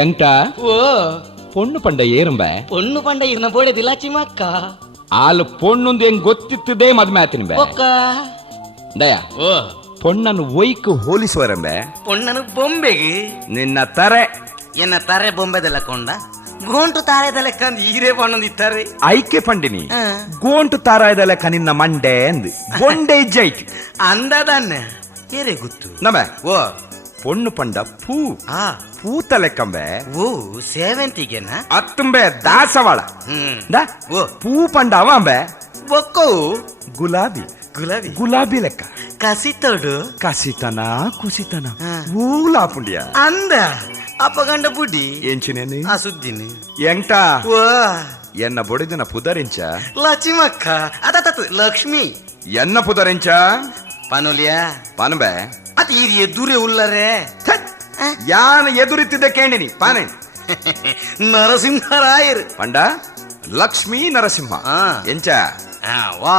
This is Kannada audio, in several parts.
ಎಂಟ ಓ ಪೊಣ್ಣು ಪಂಡ ಏರುಂಬ ಪೊಣ್ಣು ಪಂಡ ಇರ್ನ ಬೋಡೆದಿಲ್ಲ ಚಿಮ್ಮಕ್ಕ ಆಲು ಪೊಣ್ಣುಂದು ಹೆಂಗ್ ಗೊತ್ತಿತ್ತದೇ ಮದ್ಮೆ ಆತಿನ ಬೇ ಒಕ್ಕ ದಯ ಓ ಪೊಣ್ಣನ್ನು ಒಯ್ಕ್ ಹೋಲಿಸುವರಂಬೆ ಪೊಣ್ಣನು ಬೊಂಬೆಗೆ ನಿನ್ನ ತಾರೆ ಎನ್ನ ತಾರೆ ಬೊಂಬೆದೆಲ್ಲ ಕೊಂಡ ಗೋಂಟು ತಾರೆದ ಲೆಕ್ಕ ಈರೇ ಪಣ್ಣೊಂದಿತ್ತಾರೆ ಐಕೆ ಪಂಡಿನಿ ಗೋಂಟು ತಾರಾಯದ ಲೆಕ್ಕ ನಿನ್ನ ಮಂಡೆ ಅಂದ್ ಬೊಂಡೆ ಇಜ್ಜೈತಿ ಅಂದದನ್ನ ಏರೇ ಗೊತ್ತು ನಮ ಓ ಪೊಣ್ಣು ಪಂಡ ಪೂ ಪೂತ ಲೆಕ್ಕಂಬೆ ಓ ಸೇವಂತಿಗೆನ ಅತ್ತುಂಬೆ ದಾಸವಾಳ ಓ ಪೂ ಪಂಡ ಅವಂಬೆ ಒಕ್ಕೋ ಗುಲಾಬಿ ಗುಲಾಬಿ ಗುಲಾಬಿ ಲೆಕ್ಕ ಕಸಿತೋಡು ಕಸಿತನ ಕುಸಿತನ ಊಲಾ ಪುಂಡಿಯ ಅಂದ ಅಪ್ಪಗಂಡ ಬುಡ್ಡಿ ಎಂಚಿನೇನು ಆ ಸುದ್ದಿನಿ ಎಂಟ ಓ ಎನ್ನ ಬೊಡಿದಿನ ಪುದರಿಂಚ ಲಕ್ಷ್ಮಕ್ಕ ಅತ ಲಕ್ಷ್ಮಿ ಎನ್ನ ಪುದರಿಂಚ ಪನೋಲಿಯಾ ಪಾನಬೆ ಅತ ಈ ಎದುರೇ ಉಲ್ಲರೆ ಯಾನ ಎದುರಿತ್ತಿದ್ದೆ ಕೇಳಿನಿ ಪಾನೆ ನರಸಿಂಹರಾಯರು ಪಂಡ ಲಕ್ಷ್ಮೀ ನರಸಿಂಹ ಎಂಚ ವಾ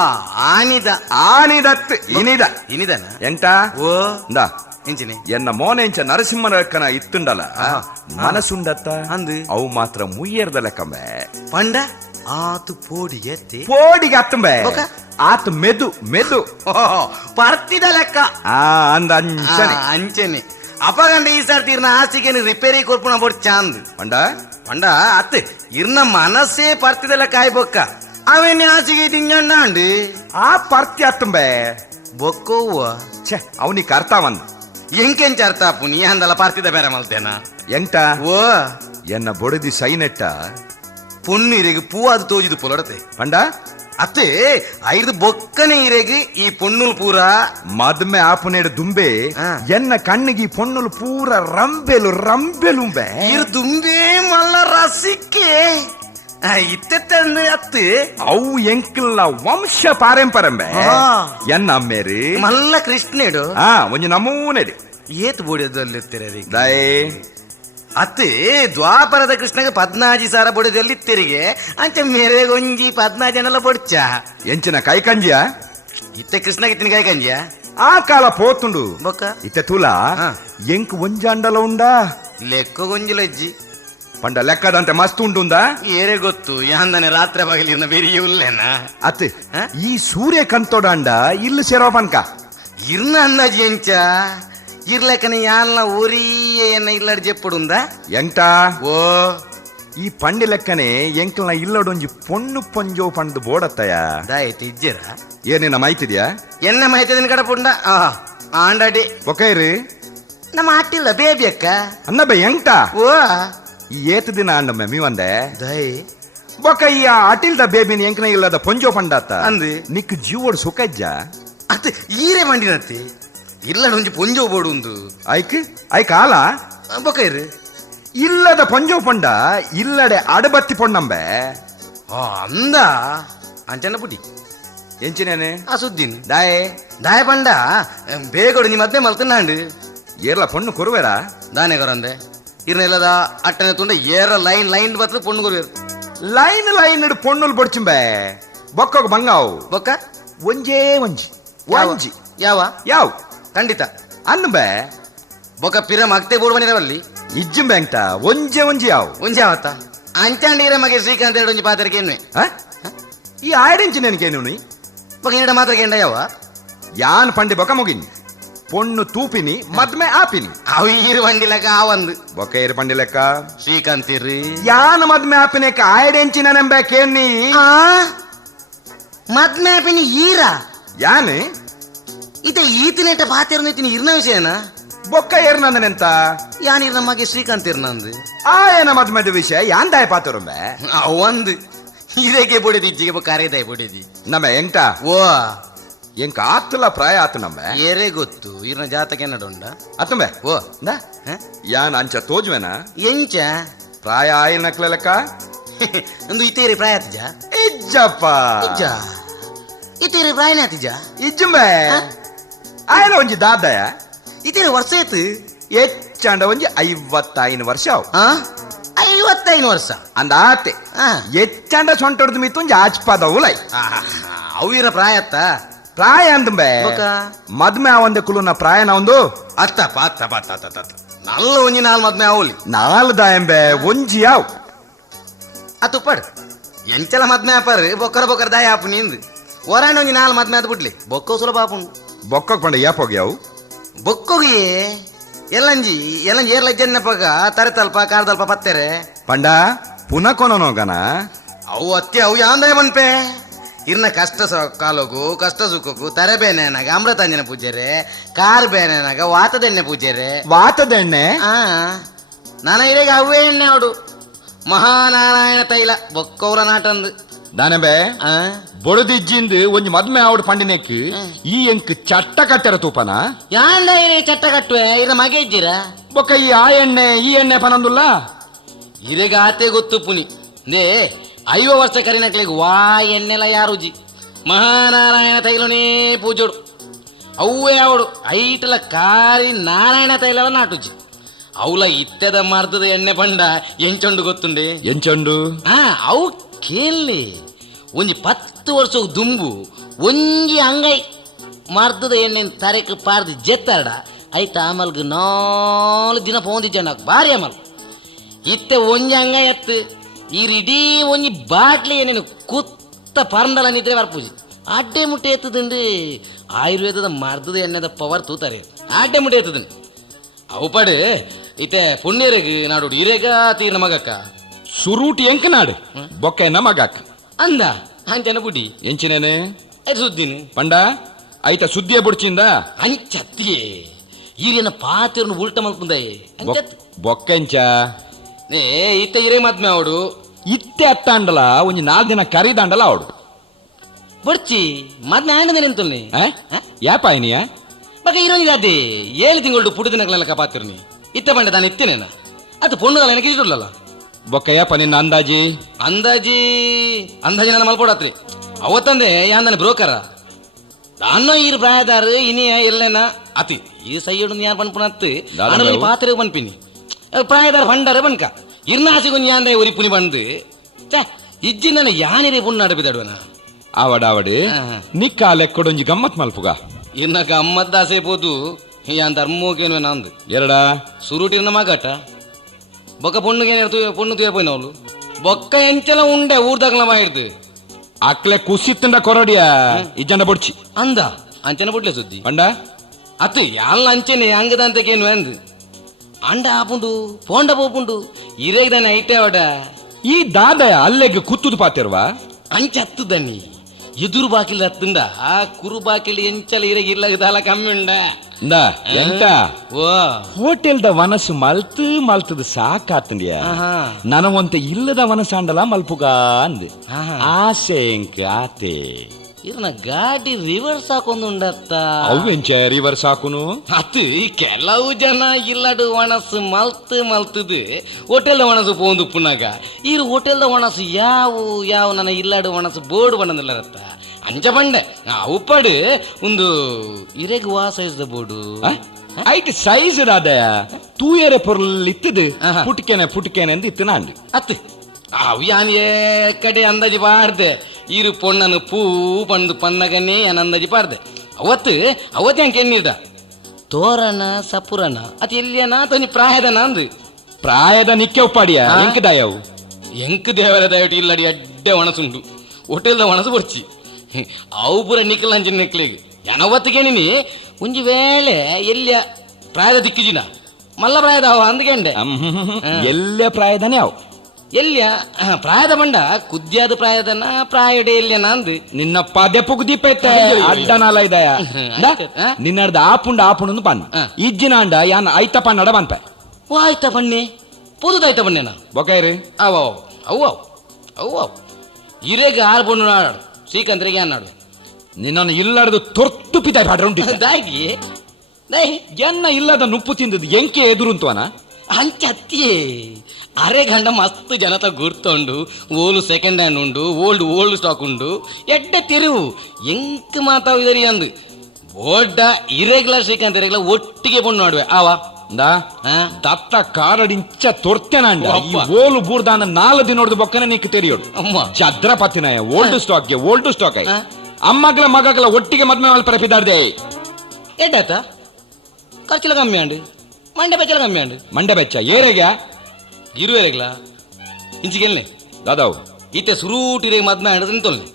ಆನಿದ ಆನಿದತ್ ಇನಿದ ಇನಿದನ ಎಂಟ ಓ ಇಂದ ಎಂಚಿನಿ ಎನ್ನ ಮೋನೆ ಎಂಚ ನರಸಿಂಹನ ಲೆಕ್ಕನ ಇತ್ತುಂಡಲ್ಲ ಮನಸ್ಸುಂಡತ್ತ ಅಂದು ಅವು ಮಾತ್ರ ಮುಯ್ಯರ್ದ ಲೆಕ್ಕಂಬೆ ಪಂಡ ಆತು ಪೋಡಿಗೆ ಎತ್ತಿ ಪೋಡಿಗೆ ಅತ್ತಂಬೆ ಆತು ಮೆದು ಮೆದು ಪರ್ತಿದ ಲೆಕ್ಕ ಅಂದ ಅಂಚನೆ ಅಂಚನೆ ಅಪಗಂಡ ಈ ಸರ್ತಿ ಇರ್ನ ಆಸ್ತಿಗೆ ರಿಪೇರಿ ಕೊರ್ಪುಣ ಬೋಡ್ ಚಾಂದ್ ಪಂಡ ಪಂಡ ಅತ್ತೆ ಇರ್ನ ಮನಸ್ಸೇ ಪರ್ತಿದ ಲೆಕ್ಕ ಆಯ್ಬೊಕ್ಕ ಅವೇನೆ ಆಸಿಗೆ ತಿಂಜಣ್ಣ ಅಂಡಿ ಆ ಪರ್ತಿ ಅತ್ತಂಬೆ ಬೊಕ್ಕವ್ವ ಛೆ ಅವನಿಗೆ ಅರ್ಥವಂದ್ ಎಂಕೆಂಚ ಅರ್ಥ ಅಪ್ಪು ನೀ ಅಂದಲ್ಲ ಪಾರ್ತಿದ ಬೇರೆ ಮಲ್ತೇನ ಎಂಟ ಓ ಎನ್ನ ಬೊಡದಿ ಸೈನೆಟ್ಟ ಪೊನ್ನೀರೆಗೆ ಪೂ ಅದು ತೋಜಿದು ಪೊಲಡತೆ ಪಂಡ ಅತ್ತೆ ಐದು ಬೊಕ್ಕನೆ ಇರೆಗೆ ಈ ಪೊನ್ನುಲ್ ಪೂರ ಮದ್ಮೆ ಆಪುನೇಡು ದುಂಬೆ ಎನ್ನ ಕಣ್ಣಿಗೆ ಪೊನ್ನುಲು ಪೂರ ರಂಬೆಲು ರಂಬೆಲುಂಬೆ ಇರು ದುಂಬೆ ಮಲ್ಲ ರಸಿಕೆ ಇತ್ತೆ ಅತ್ತೆ ಅವು ಎಂಕಲ್ನ ವಂಶ ಪಾರಂಪರಂಬೆ ಎನ್ನ ಅಮ್ಮೇರಿ ಮಲ್ಲ ಕೃಷ್ಣೇಡು ಒಂಜಿ ನಮೂನೆಡು ಏತ್ ಬೊಡೆದಲ್ಲಿರ್ತೀರ ದಯೇ ಅತ್ತೆ ದ್ವಾಪರದ ಕೃಷ್ಣಗೆ 14 ಸಾರ ಬೊಡೆದಲ್ಲಿತ್ತೆರಿಗೆ ಅಂಚ ಮೇರೆಗೊಂಜಿ 14 ಜನಲ್ಲ ಬೊಡ್ಚ ಎಂಚಿನ ಕೈಕಂಜಿಯ ಇತ್ತೆ ಕೃಷ್ಣಗೆ ತಿನ್ ಕೈಕಂಜಿಯ ಆ ಕಾಲ ಪೋತುಂಡು ಬೊಕ್ಕ ಇತ್ತೆ ತುಲ ಎಂಕ್ ಒಂಜಾಂಡಲ ಉಂಡಾ ಲೆಕ್ಕ ಗೊಂಜಿಲಜ್ಜಿ ಪಂಡ ಲೆಕ್ಕದಂತೆ ಮಸ್ತ್ ಉಂಡುಂದ ಏರೇ ಗೊತ್ತು ಯಾಂದನೆ ರಾತ್ರಿ ಬಗಲಿನ ಬೆರಿಯ ಉಲ್ಲೇನ ಅತ್ತೆ ಈ ಸೂರ್ಯ ಕಂತೋಡಾಂಡ ಇಲ್ಲಿ ಸೇರೋ ಪನ್ಕ ಇರ್ನ ಅಂದಾಜಿ ಎಂಚ ಇರ್ಲಕ್ಕನ ಯಾಲ್ನ ಒರಿಯನ್ನ ಇಲ್ಲಡ್ ಜೆಪ್ಪಡುಂದ ಎಂಟ ಓ ಈ ಪಂಡಿ ಲೆಕ್ಕನೆ ಎಂಕಲ್ನ ಇಲ್ಲಡೊಂಜಿ ಪೊಣ್ಣು ಪಂಜೋ ಪಂಡು ಬೋಡತ್ತಯ ದಾಯ್ತು ಇಜ್ಜರ ಏನೇನ ಮಾಹಿತಿದ್ಯಾ ಎನ್ನ ಮಾಹಿತಿ ಕಡ ಪುಂಡ ಆಂಡಾಡಿ ಒಕೈರಿ ನಮ್ಮ ಆಟಿಲ್ಲ ಬೇಬಿ ಅಕ್ಕ ಅನ್ನಬೆ ಎಂಟ ಓ ಈ ಏತು ದಿನ ಅಂಡಮ್ಮೆ ಮೀವಂದೆ ದಯ್ ಬೊಕ ಈ ಅಟಿಲ್ದ ಬೇಬಿನ ಎಂಕನ ಇಲ್ಲದ ಪೊಂಜೋ ಪಂಡಾತ ಅಂದು ನಿಕ್ ಜೀವೋಡು ಸುಖಜ್ಜ ಅತ್ತೆ ಈರೇ ಮಂಡಿನತ್ತಿ ಇಲ್ಲಡೊಂಜಿ ಪೊಂಜೋ ಬೋಡುಂದು ಐಕ್ ಆಲ ಬೊಕೈರು ಇಲ್ಲದ ಪೊಂಜೋ ಪಂಡ ಇಲ್ಲಡೆ ಅಡಬತ್ತಿ ಪೊಣ್ಣಂಬೆ ಅಂದ ಅಂಚನ ಪುಟಿ ಎಂಚಿನೇನೆ ಆ ಸುದ್ದಿನ ದಾಯ ಪಂಡ ಬೇಗೋಡು ನಿಮ್ಮ ಮದ್ದೆ ಮಲ್ತನಾಂಡು ಏರ್ಲ ಪೊಣ್ಣು ಕೊರುವೆರ ದಾನೆ ಕೊರಂದೆ ಇರ್ನೆಲ್ಲದ ಅಟ್ಟನೆ ತುಂಡ ಏರ ಲೈನ್ ಲೈನ್ ಬತ್ತದ ಪೊಣ್ಣು ಕೊರುವೆರು ಲೈನ್ ಇಡು ಪೊಣ್ಣುಲ್ ಬೊಡ್ಚಿಂಬೆ ಬೊಕ್ಕೋಗ ಬಂಗಾವು ಬೊಕ್ಕ ಒಂಜೇ ಒಂಜಿ ಒಂಜಿ ಯಾವ ಯಾವ್ ಖಂಡಿತ ಅನ್ನಬೆ ಬೊಕ್ಕ ಪಿರ ಮಗ್ತೆ ಬೋಡ್ ಬನಿರವಲ್ಲಿ ಇಜ್ಜಿಂಬೆ ಅಂಟ ಒಂಜೆ ಒಂಜಿ ಯಾವ್ ಒಂಜೆ ಯಾವತ್ತ ಅಂಚಾಂಡಿರ ಮಗೆ ಶ್ರೀಕಾಂತ್ ಎರಡು ಒಂಜಿ ಪಾತ್ರಕ್ಕೆ ಏನು ಈ ಆಯಡೆಂಚಿ ನೆನಕೇನು ನೀ ಬೊಕ್ಕ ಈಡ ಮಾತ್ರ ಕೇಂಡ ಯಾವ ಯಾನ್ ಪಂಡಿ ಬೊಕ ಮುಗಿನಿ ಪೊಣ್ಣು ತೂಪಿನಿ ಮದ್ಮೆ ಆಪಿನಿ ಅವು ಈರು ಬಂಡಿ ಲೆಕ್ಕ ಆವಂದು ಬೊಕ ಏರು ಪಂಡಿ ಲೆಕ್ಕ ಶ್ರೀಕಾಂತ್ ಇರ್ರಿ ಯಾನ್ ಮದ್ಮೆ ಆಪಿನೇಕ ಆಯಡೆಂಚಿ ನೆನೆಂಬೆ ಕೇನಿ ಮದ್ಮೆ ಆಪಿನಿ ಈರ ಯಾನೆ ಇತ ಈತಿನೆಟ ಪಾತಿರ್ನ ಇರ್ನ ವಿಷಯನ ಬೊಕ್ಕ ಏರ್ನಂದನೆಂತ ಯಾನ್ ಇರ್ನ ಮಗೆ ಶ್ರೀಕಾಂತ್ ಇರ್ನಂದು ಏನ ಮದ್ಮೆದ ವಿಷಯ ಯಾನ್ ದಾಯ ಪಾತಿರಂಬೆ ಅವಂದು ಇದಕ್ಕೆ ಬೊಡೆದಿ ಇಜ್ಜಿಗೆ ಬೊಕ್ಕ ಅರೆದಾಯ ಬೊಡೆದಿ ನಮ್ಮ ಎಂಟ ಓ ಎಂಕ ಆತುಲ ಪ್ರಾಯ ಆತು ನಮ್ಮೆ ಏರೇ ಗೊತ್ತು ಇರ್ನ ಜಾತಕ ನಡೊಂಡ ಅತ್ತಂಬೆ ಓ ಯಾನ್ ಅಂಚ ತೋಜುವೆನ ಎಂಚ ಪ್ರಾಯ ಆಯಿಲ್ ನಕ್ಲೆ ಲೆಕ್ಕ ಒಂದು ಇತೇರಿ ಪ್ರಾಯ ಆತಿಜ ಇಜ್ಜಪ್ಪ ಇಜ್ಜ ಇತೇರಿ ಪ್ರಾಯನೇ ಆತಿಜ ಇಜ್ಜಂಬೆ ಆಯ್ನ ಒಂಜಿ ದಾದಯ ಇತೇರಿ ವರ್ಷ ಏತು ಹೆಚ್ಚಂಡ ಒಂಜಿ 55 ವರ್ಷ ಅವು 55 ವರ್ಷ ಅಂದ ಆತೆ ಹೆಚ್ಚಂಡ ಸೊಂಟೊಡ್ದು ಮಿತ್ತು ಒಂಜಿ ಆಚ್ಪದ ಉಲೈ ಅವಿರ ಪ್ರಾಯ ಅತ್ತ ಪ್ರಾಯ ಅಂದಂಬೆ ಮದ್ಮೆ ಅವಂದೆ ಕುಲುನ ಪ್ರಾಯನ ಒಂದು ಅತ್ತಪ್ಪ ಅತ್ತಪ್ಪ ಅತ್ತ ನಲ್ಲ ಒಂಜಿ ನಾಲ್ ಮದ್ಮೆ ಅವಲಿ ನಾಲ್ ದಾಯಂಬೆ ಒಂಜಿ ಯಾವ್ ಅತು ಪಡ್ ಎಂಚಲ ಮದ್ಮೆ ಆಪರ್ ಬೊಕ್ಕರ ದಾಯ ಆಪು ನಿಂದು ಒರಾಣ ಒಂಜಿ ನಾಲ್ ಮದ್ಮೆ ಆದ್ ಬಿಡ್ಲಿ ಬೊಕ್ಕ ಸುಲಭ ಆಪುಂಡು ಬೊಕ್ಕ ಪಂಡ ಯಾಪೋಗಿ ಯಾವು ಬೊಕ್ಕೋಗಿ ಎಲ್ಲಂಜಿ ಏರ್ಲ ಜನ್ನಪಗ ತರೆತಲ್ಪ ಕಾರ್ದಲ್ಪ ಪತ್ತೆರೆ ಪಂಡ ಪುನಃ ಕೊನೋಗನ ಅವು ಅತ್ತೆ ಅವು ಯಾಂದ ಮನ್ಪೆ ಇರ್ನ ಕಷ್ಟ ಕಾಲೋಗು ಕಷ್ಟ ಸುಖಕ್ಕೂ ತರೆ ಬೇನೆನಾಗ ಅಮೃತಾಂಜನ ಪೂಜೆರೆ ಕಾರ್ ಬೇನೆನಾಗ ವಾತದೆಣ್ಣೆ ಪೂಜೆರೆ ವಾತದೆಣ್ಣೆ ನಾನ ಇರೇಗ ಅವೇ ಎಣ್ಣೆ ಅವಡು ಮಹಾನಾರಾಯಣ ತೈಲ ಬೊಕ್ಕೌಲ ನಾಟಂದು ದಾನಬೆ ಬೊಡದಿಜ್ಜಿಂದು ಒಂಜಿ ಮದ್ಮೆ ಆವಡ್ ಪಂಡಿನೆಕ್ ಈ ಎಂಕ್ ಚಟ್ಟ ಕಟ್ಟೆರ ತೂಪನ ಯಾಂಡ ಚಟ್ಟ ಕಟ್ಟುವೆ ಇರ ಮಗೆ ಇಜ್ಜಿರ ಬೊಕ್ಕ ಈ ಆ ಎಣ್ಣೆ ಈ ಎಣ್ಣೆ ಪನಂದುಲ್ಲ ಇರೇಗ ಆತೆ ಗೊತ್ತು ಪುನಿ ದೇ 5 ವರ್ಷ ಕರಿನಕ್ಲಿಗೆ ವಾ ಎಣ್ಣೆಲ್ಲ ಯಾರುಜಿ ಮಹಾನಾರಾಯಣ ತೈಲನೇ ಪೂಜೋಡು ಅವೇ ಅವಡು ಐಟಲ ಕಾರಿ ನಾರಾಯಣ ತೈಲವ ನಾಟುಜಿ ಅವಲ ಇತ್ತೆದ ಮಾರ್ತದ ಎಣ್ಣೆ ಪಂಡ ಎಂಚೊಂಡು ಗೊತ್ತುಂಡೆ ಎಂಚೊಂಡು ಅವು ಕೇಳಿ ಒಂಜಿ 10 ವರ್ಷ ದುಂಬು ಒಂಜಿ ಅಂಗೈ ಮಾರ್ತದ ಎಣ್ಣೆ ತರೆಕ್ ಪಾರ್ದು ಜೆತ್ತಾಡ ಆಯ್ತಾ ಆಮಲ್ಗ 4 ದಿನ ಪೋಂದಿದ್ದೆ ನಾಕ್ ಭಾರಿ ಅಮಲ್ ಇತ್ತೆ ಒಂಜಿ ಅಂಗೈ ಎತ್ತು ಇಡೀ ಒಂಜಿ ಬಾಟ್ಲಿ ಏನೇನು ಕುತ್ತ ಪರಂದಲ ನಿದ್ರೆ ಬರ್ಪೂಜಿ ಅಡ್ಡೆ ಮುಟ್ಟೆ ಎತ್ತದಂಡು ಆಯುರ್ವೇದದ ಮರ್ದದ ಎಣ್ಣೆದ ಪವರ್ ತೂತಾರೆ ಅಡ್ಡೆ ಮುಟ್ಟೆ ಎತ್ತದನ್ ಅವು ಪಡೆ ಇತ್ತೆ ಪುಣ್ಯರೆಗ್ ನಾಡು ಇರೇಗ ತೀರ್ನ ಮಗಕ್ಕ ಸುರೂಟಿ ಎಂಕ ನಾಡು ಬೊಕ್ಕ ಎನ್ನ ಮಗಕ್ಕ ಅಂದ ಅಂಚನ ಬುಡಿ ಎಂಚಿನೇನೆ ಸುದ್ದಿನಿ ಪಂಡ ಆಯ್ತಾ ಸುದ್ದಿಯ ಬುಡ್ಚಿಂದ ಅಂಚತ್ತಿಯೇ ಈರಿನ ಪಾತಿರ್ನು ಉಲ್ಟ ಮಲ್ಪುಂದೆ ಬೊಕ್ಕ ಎಂಚ ಏ ಇತ್ತ ಇರೇ ಮದ್ಮೆ ಅವಡು ಇತ್ತೆ ಅತ್ತಾಂಡಲ ಒಂಜಿ 4 ದಿನ ಕರಿದಾಂಡಲ ಅವಡು ಬರ್ಚಿ ಮದ್ಮೆ ಆಂಡದೆ ನಿಂತಲ್ನಿ ಯಾಪಾಯಿನಿಯ ಮಗ ಇರೋಂಗಿದೆ ಅದೇ 7 ತಿಂಗಳು ಪುಡು ದಿನಗಳೆಲ್ಲ ಕಪಾತಿರ್ನಿ ಇತ್ತ ಬಂಡೆ ತಾನು ಇತ್ತೇನೇನ ಅದು ಪೊಣ್ಣುಗಳ ನನಗೆ ಇಷ್ಟಲ್ಲ ಬೊಕ್ಕ ಯಾಪ ನಿನ್ನ ಅಂದಾಜಿ ನನ್ನ ಮಲ್ಪೋಡತ್ರಿ ಅವತ್ತಂದೆ ಯಾಂದನೆ ಬ್ರೋಕರ ಅನ್ನೋ ಇರು ಪ್ರಾಯದಾರು ಇನಿಯ ಎಲ್ಲೇನ ಅತಿ ಈ ಸೈಡು ಯಾರು ಪನ್ಪುನತ್ತು ನಾನು ಪಾತ್ರೆ ಪನ್ಪಿನಿ ಪ್ರಾಯದಾರ ಭಂಡಾರ ಬನ್ಕ ಇರ್ನಾಸಿಗೊಂದು ಯಾಂದ ಉರಿಪುನಿ ಬಂದು ಇಜ್ಜಿನ ಯಾನಿರೇ ಪುಣ್ಣ ನಡಬಿದಾಡುವನ ಆವಡಾವಡು ನಿಕ್ಕ ಲೆಕ್ಕೊಡೊಂಜಿ ಗಮ್ಮತ್ ಮಲ್ಪುಗ ಇರ್ನ ಗಮ್ಮತ್ ದಾಸೆ ಪೋದು ಯಾನ್ ಧರ್ಮೋಗೇನು ನಂದು ಎರಡ ಸುರುಟಿರ್ನ ಮಗಟ ಬೊಕ್ಕ ಪೊಣ್ಣು ತುಯಪೋಯ್ನ ಅವಳು ಬೊಕ್ಕ ಎಂಚಲ ಉಂಡೆ ಊರ್ದಾಗಲ ಮಾಡಿರ್ದು ಅಕ್ಲೆ ಕುಸಿತ್ತಂಡ ಕೊರಡಿಯ ಇಜ್ಜಂಡ ಬೊಡ್ಚಿ ಅಂದ ಅಂಚನ ಬುಡ್ಲೆ ಸುದ್ದಿ ಪಂಡ ಅತ್ತು ಯಾಲ್ಲ ಅಂಚನೆ ಹಂಗದಂತಕೇನು ಅಂದು ಅಂಡ ಆಪುಂಡು ಪೋಂಡ ಪೋಪುಂಡು ಇರೇಗ್ದಾನೆ ಐಟೆ ಅವಡ ಈ ದಾದ ಅಲ್ಲೆಗೆ ಕುತ್ತುದು ಪಾತಿರ್ವಾ ಅಂಚ ಹತ್ತದನಿ ಎದುರು ಬಾಕಿಲ್ ಹತ್ತಂಡ ಆ ಕುರು ಬಾಕಿಲ್ ಎಂಚಲ ಇರೇಗ ಇರ್ಲಾಗದಾಲ ಕಮ್ಮಿ ಉಂಡ ಎಂತ ಓ ಹೋಟೆಲ್ದ ವನಸ್ಸು ಮಲ್ತದ ಸಾಕಾತಂಡಿಯ ನನವಂತ ಇಲ್ಲದ ವನಸಾಂಡಲ ಮಲ್ಪುಗ ಅಂದ್ ಆಸೆ ಎಂಕ ಆತೆ ಇರ್ನ ಗಾಡಿ ರಿವರ್ಸ್ ಹಾಕೊಂಡುಂಡತ್ತ ಅವೆಂಚ ರಿವರ್ಸ್ ಹಾಕುನು ಅತ್ತು ಕೆಲವು ಜನ ಇಲ್ಲಡು ಒಣಸು ಮಲ್ತದು ಹೋಟೆಲ್ದ ಒಣಸು ಪೋಂದು ಪುನಗ ಇರು ಹೋಟೆಲ್ದ ಒಣಸು ಯಾವ ನನ್ನ ಇಲ್ಲಡು ಒಣಸು ಬೋರ್ಡ್ ಬಣ್ಣದಿಲ್ಲರತ್ತ ಅಂಚ ಬಂಡೆ ಅವು ಪಡು ಒಂದು ಇರೆಗ್ ವಾ ಸೈಜ್ ದ ಬೋರ್ಡು ಐಟ್ ಸೈಜ್ ರಾದಯ ತೂಯರೆ ಪೊರ್ಲ್ ಇತ್ತದು ಪುಟ್ಕೇನೆ ಅಂದ್ ಇತ್ತು ನಾಂಡು ಅತ್ತು ಅವು ಯಾನ್ ಕಡೆ ಅಂದಾಜಿ ಪಾಡ್ದೆ ಇರು ಪೊಣ್ಣನು ಪೂ ಪಂದು ಪನ್ನಗನೇ ಯಾನ್ ಅಂದಾಜಿ ಪಾಡ್ದೆ ಅವತ್ತು ಹೆಂಗೆ ಎಣ್ಣಿಡ ತೋರಣ ಸಪುರಣ ಅದು ಎಲ್ಲಿಯನ ತೊಂದು ಪ್ರಾಯದನ ಅಂದು ಪ್ರಾಯದ ನಿಕ್ಕೆ ಉಪ್ಪಾಡಿಯ ಎಂಕ ದಯವು ಎಂಕ್ ದೇವರ ದಯವಿಟ್ಟು ಇಲ್ಲಡಿ ಅಡ್ಡೆ ಒಣಸುಂಡು ಹೋಟೆಲ್ದ ಒಣಸು ಬರ್ಚಿ ಅವು ಪೂರ ನಿಕ್ಕಲ ಅಂಚಿನ ನೆಕ್ಲಿಗೆ ಯಾನವತ್ತಿಗೆ ನೀನಿ ಒಂಜಿ ವೇಳೆ ಎಲ್ಲಿಯ ಪ್ರಾಯದ ದಿಕ್ಕಿಜಿನ ಮಲ್ಲ ಪ್ರಾಯದ ಅವ ಅಂದ್ಕೊಂಡೆ ಎಲ್ಲ ಪ್ರಾಯದನೇ ಅವು ಎಲ್ಲಿಯ ಪ್ರಾಯದ ಬಂಡ ಕುದ್ಯಾದ ಪ್ರಾಯದನ ಪ್ರಾಯಡೆ ಎಲ್ಲಿಯನ ಅಂದು ನಿನ್ನ ಪದ್ಯ ಪುಗ್ದೀಪ ಅಡ್ಡನಾಲ ಇದಯ ನಿನ್ನರ್ದ ಆಪುಂಡು ಪನ್ ಇಜ್ಜಿನ ಅಂಡ ಯಾನ್ ಐತ ಪನ್ನಡ ಬನ್ಪ ಓ ಆಯ್ತ ಬನ್ನಿ ಪುದುದಾಯ್ತ ಬನ್ನೇನ ಬೊಕೈರು ಅವು ಇರೇಗ ಆರು ಪೊಣ್ಣು ನಾಡು ಶ್ರೀಕಂತ್ರಿಗೆ ನಾಡು ನಿನ್ನನ್ನು ಇಲ್ಲಡ್ದು ತೊರ್ತು ಪಿತಾಯ್ ಪಾಡ್ರ ಉಂಟು ದಾಗಿ ಎನ್ನ ಇಲ್ಲದ ನುಪ್ಪು ತಿಂದದ್ದು ಎಂಕೆ ಎದುರುಂತವನ ಅಂಚತ್ತಿಯೇ ಅರೆ ಗಂಡ ಮಸ್ತ್ ಜನತ ಗುರ್ತೊಂಡು ಓಲು ಸೆಕೆಂಡ್ ಹ್ಯಾಂಡ್ ಉಂಡು ಓಲ್ಡ್ ಸ್ಟಾಕ್ ಉಂಡು ಎಡ್ಡೆ ತಿರುವು ಎಂಕ್ ಮಾತಾವಿದರಿ ಅಂದು ಓಡ್ಡ ಇರೆಗ್ಯುಲರ್ ಶ್ರೀಕಾಂತ್ ಇರೆಗ್ಯುಲರ್ ಒಟ್ಟಿಗೆ ಪೊಣ್ಣು ಮಾಡುವೆ ಆವಾ ದತ್ತ ಕಾರಡಿಂಚ ತೊರ್ತೇನಂಡ ಓಲು ಬೂರ್ದಾನ 4 ದಿನ ನೋಡ್ದು ಬೊಕ್ಕನೆ ನೀಕ್ ತೆರಿಯೋಡು ಚದ್ರ ಪತ್ತಿನಾಯ ಓಲ್ಡ್ ಸ್ಟಾಕ್ ಆಯ್ ಅಮ್ಮಗ್ಲ ಮಗಗ್ಲ ಒಟ್ಟಿಗೆ ಮದ್ಮೆ ಮಲ್ಪರ ಪಿದಾರ್ದೆ ಎಡ್ಡಾತ ಖರ್ಚುಲ ಕಮ್ಮಿ ಅಂಡಿ ಮಂಡೆ ಬೆಚ್ಚಲ ಕಮ್ಮಿ ಅಂಡು ಮಂಡೆ ಬೆಚ್ಚ ಏರೆಗೆ 20 ಇಂಚಿಗೆಲ್ನೆ ದಾದಾವು ಈತೆ ಸುರೂಟಿರೆ ಮದ್ಮೆ ಆಂಡು ನಿಂತೊಲ್ನೆ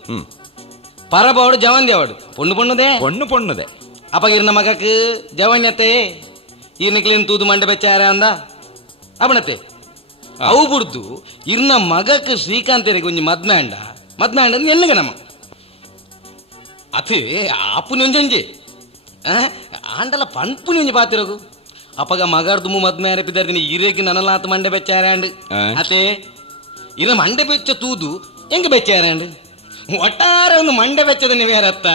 ಪರಬಾವಡು ಜವಂದಿ ಅವಡು ಪೊಣ್ಣುದೇ ಪೊಣ್ಣುದೆ ಅಪ್ಪಗಿರ್ನ ಮಗಕ್ಕೆ ಜವಣ್ಯತೆ ಈರ್ನಿಕ್ಲಿನ್ ತೂದು ಮಂಡೆ ಬೆಚ್ಚಾರ ಅಂದ ಅಪ್ಪಣತೆ ಅವು ಬಿಡ್ದು ಇರ್ನ ಮಗಕ್ಕೆ ಶ್ರೀಕಾಂತರಿಗೆ ಒಂಜಿ ಮದ್ಮೆ ಆಂಡ ಎನ್ನಗ ನಮ್ಮ ಅತಿ ಆಪುನಿ ಒಂಜಿ ಆಂಡಲ ಪಂಪುನಿ ಒಂಜಿ ಪಾತಿರೋಗು ಅಪ್ಪಗ ಮಗರ್ದು ಮದ್ಮೆ ಆರಪಿದಾರ್ಗೆ ಇರೇಗಿ ನನಲಾತ ಮಂಡೆ ಬೆಚ್ಚಾರ ಆಂಡು ಅತೆ ಇರ ಮಂಡೆ ಬೆಚ್ಚ ತೂದು ಹೆಂಗ ಬೆಚ್ಚಾರ ಆಂಡು ಒಟ್ಟಾರೆ ಒಂದು ಮಂಡೆ ಬೆಚ್ಚದ ನೀವೇರತ್ತ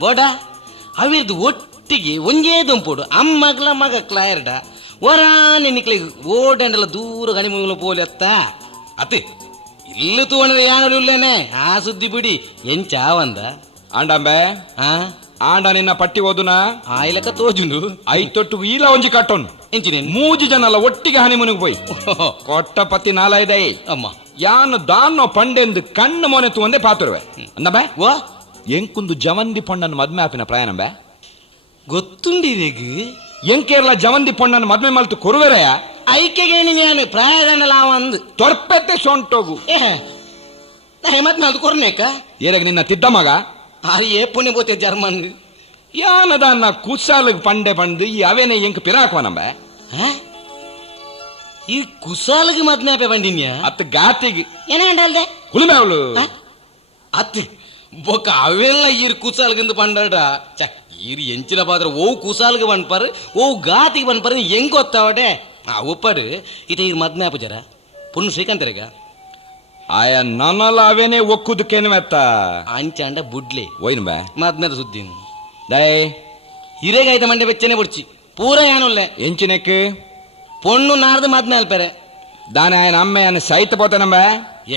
ಬೋಡ ಅವಿರ್ದು ಒಟ್ಟಿಗೆ ಒಂಜೇ ದುಂಪುಡು ಅಮ್ಮಗ್ಲ ಮಗ ಕ್ಲಾಯರ್ಡ ಒರಾನೆ ನಿಕ್ಲಿಗೆ ಓಡಂಡಲ ದೂರ ಗಣಿ ಮುಗಿಲು ಪೋಲಿ ಅತ್ತ ಅತಿ ಇಲ್ಲು ತೂವಣದ ಯಾರು ಇಲ್ಲೇನೆ ಆ ಸುದ್ದಿ ಬಿಡಿ ಎಂಚಾವಂದ ಆಂಡಂಬೆ ಆಂಡ ನಿನ್ನ ಪಟ್ಟಿ ಓದುನ ಆಯ್ಲಕ ತೋಜುಂಡು ಐತೊಟ್ಟು ಈಲ ಒಂಜಿ ಕಟ್ಟೋನು ಎಂಚಿನ 3 ಜನಲ್ಲ ಒಟ್ಟಿಗೆ ಹನಿಮುನಿಗೆ ಪೋಯಿ ಕೊಟ್ಟ ಪತ್ತಿ 4 ಅಮ್ಮ ಯಾನು ದಾನೋ ಪಂಡೆಂದು ಕಣ್ಣು ಮೊನೆ ತೂಂದೆ ಪಾತುರುವೆ ಅಂದಬೆ ಓ ಎಂಕುಂದು ಜವಂದಿ ಪೊಣ್ಣನ್ನು ಮದ್ಮೆ ಆಪಿನ ಪ್ರಯಾಣ ಬೇ ಗೊತ್ತುಂಡಿರೇಗಿ ಎಂಕೇರ್ಲ ಜವಂದಿ ಪೊಣ್ಣನ್ನು ಮದ್ಮೆ ಮಲ್ತು ಕೊರುವೆರೆಯ ಐಕೆಗೆ ನೀನು ಪ್ರಾಯದಣ್ಣಲ ಒಂದು ತೊರ್ಪೆತ್ತೆ ಸೊಂಟೋಗು ಮದ್ಮೆ ಅದು ಕೊರ್ನೇಕ ಏರೆಗೆ ನಿನ್ನ ತಿದ್ದ ಮಗ ಏ ಪುಣ್ಯ ಬೋತೆ ಜರ್ಮನ್ ಯಾನದನ್ನ ಕುಸಾಲಿಗೆ ಪಂಡೆ ಬಂದು ಈ ಅವೇನೆ ಎಂಕ್ ಪಿರಾಕ್ವನಂಬೆ ಈ ಕುಸಾಲಿಗೆ ಮದ್ಮೆ ಆಪೆ ಬಂದಿನ್ಯಾ ಅತ್ತ ಗಾತಿಗೆ ಏನೇಂಡಲ್ದೆ ಹುಳಿಮೆ ಅವಳು ಅತ್ತಿ ಬೊಕ್ಕ ಅವೆಲ್ಲ ಈರ್ ಕುಸಾಲ್ಗಿಂದ ಪಂಡಾಡ ಈರ್ ಎಂಚಿನ ಪಾತ್ರ ಓ ಕುಸಾಲ್ಗೆ ಬಂದ್ಪಾರ ಓ ಗಾತಿಗೆ ಬಂದ್ಪಾರ ಹೆಂಗ್ ಗೊತ್ತಾವಡೆ ಒಪ್ಪಡು ಇತ ಈರ್ ಮದ್ಮೆ ಆಪ ಜರ ಪುಣ್ಯ ಶ್ರೀಕಾಂತರೇಗ ಆಯ ನನ್ನಲ್ಲ ಅವೇನೆ ಒಕ್ಕುದಕ್ಕೇನುವೆತ್ತ ಅಂಚಾಂಡ ಬುಡ್ಲಿ ಒಯ್ನು ಬೇ ಮದ್ಮೆದ ಸುದ್ದಿ ದೈ ಹಿರೇಗಾಯ್ತ ಮಂಡೆ ಬೆಚ್ಚನೆ ಬುಡ್ಚಿ ಪೂರ ಏನುಲ್ಲೆ ಎಂಚಿನೆಕ್ ಪೊಣ್ಣು ನಾಡ್ದು ಮದ್ಮೆ ಅಲ್ಪೇರೆ ದಾನೆ ಆಯನ ಅಮ್ಮೆ ಅನ್ನ ಸೈತ ಪೋತನಂಬೆ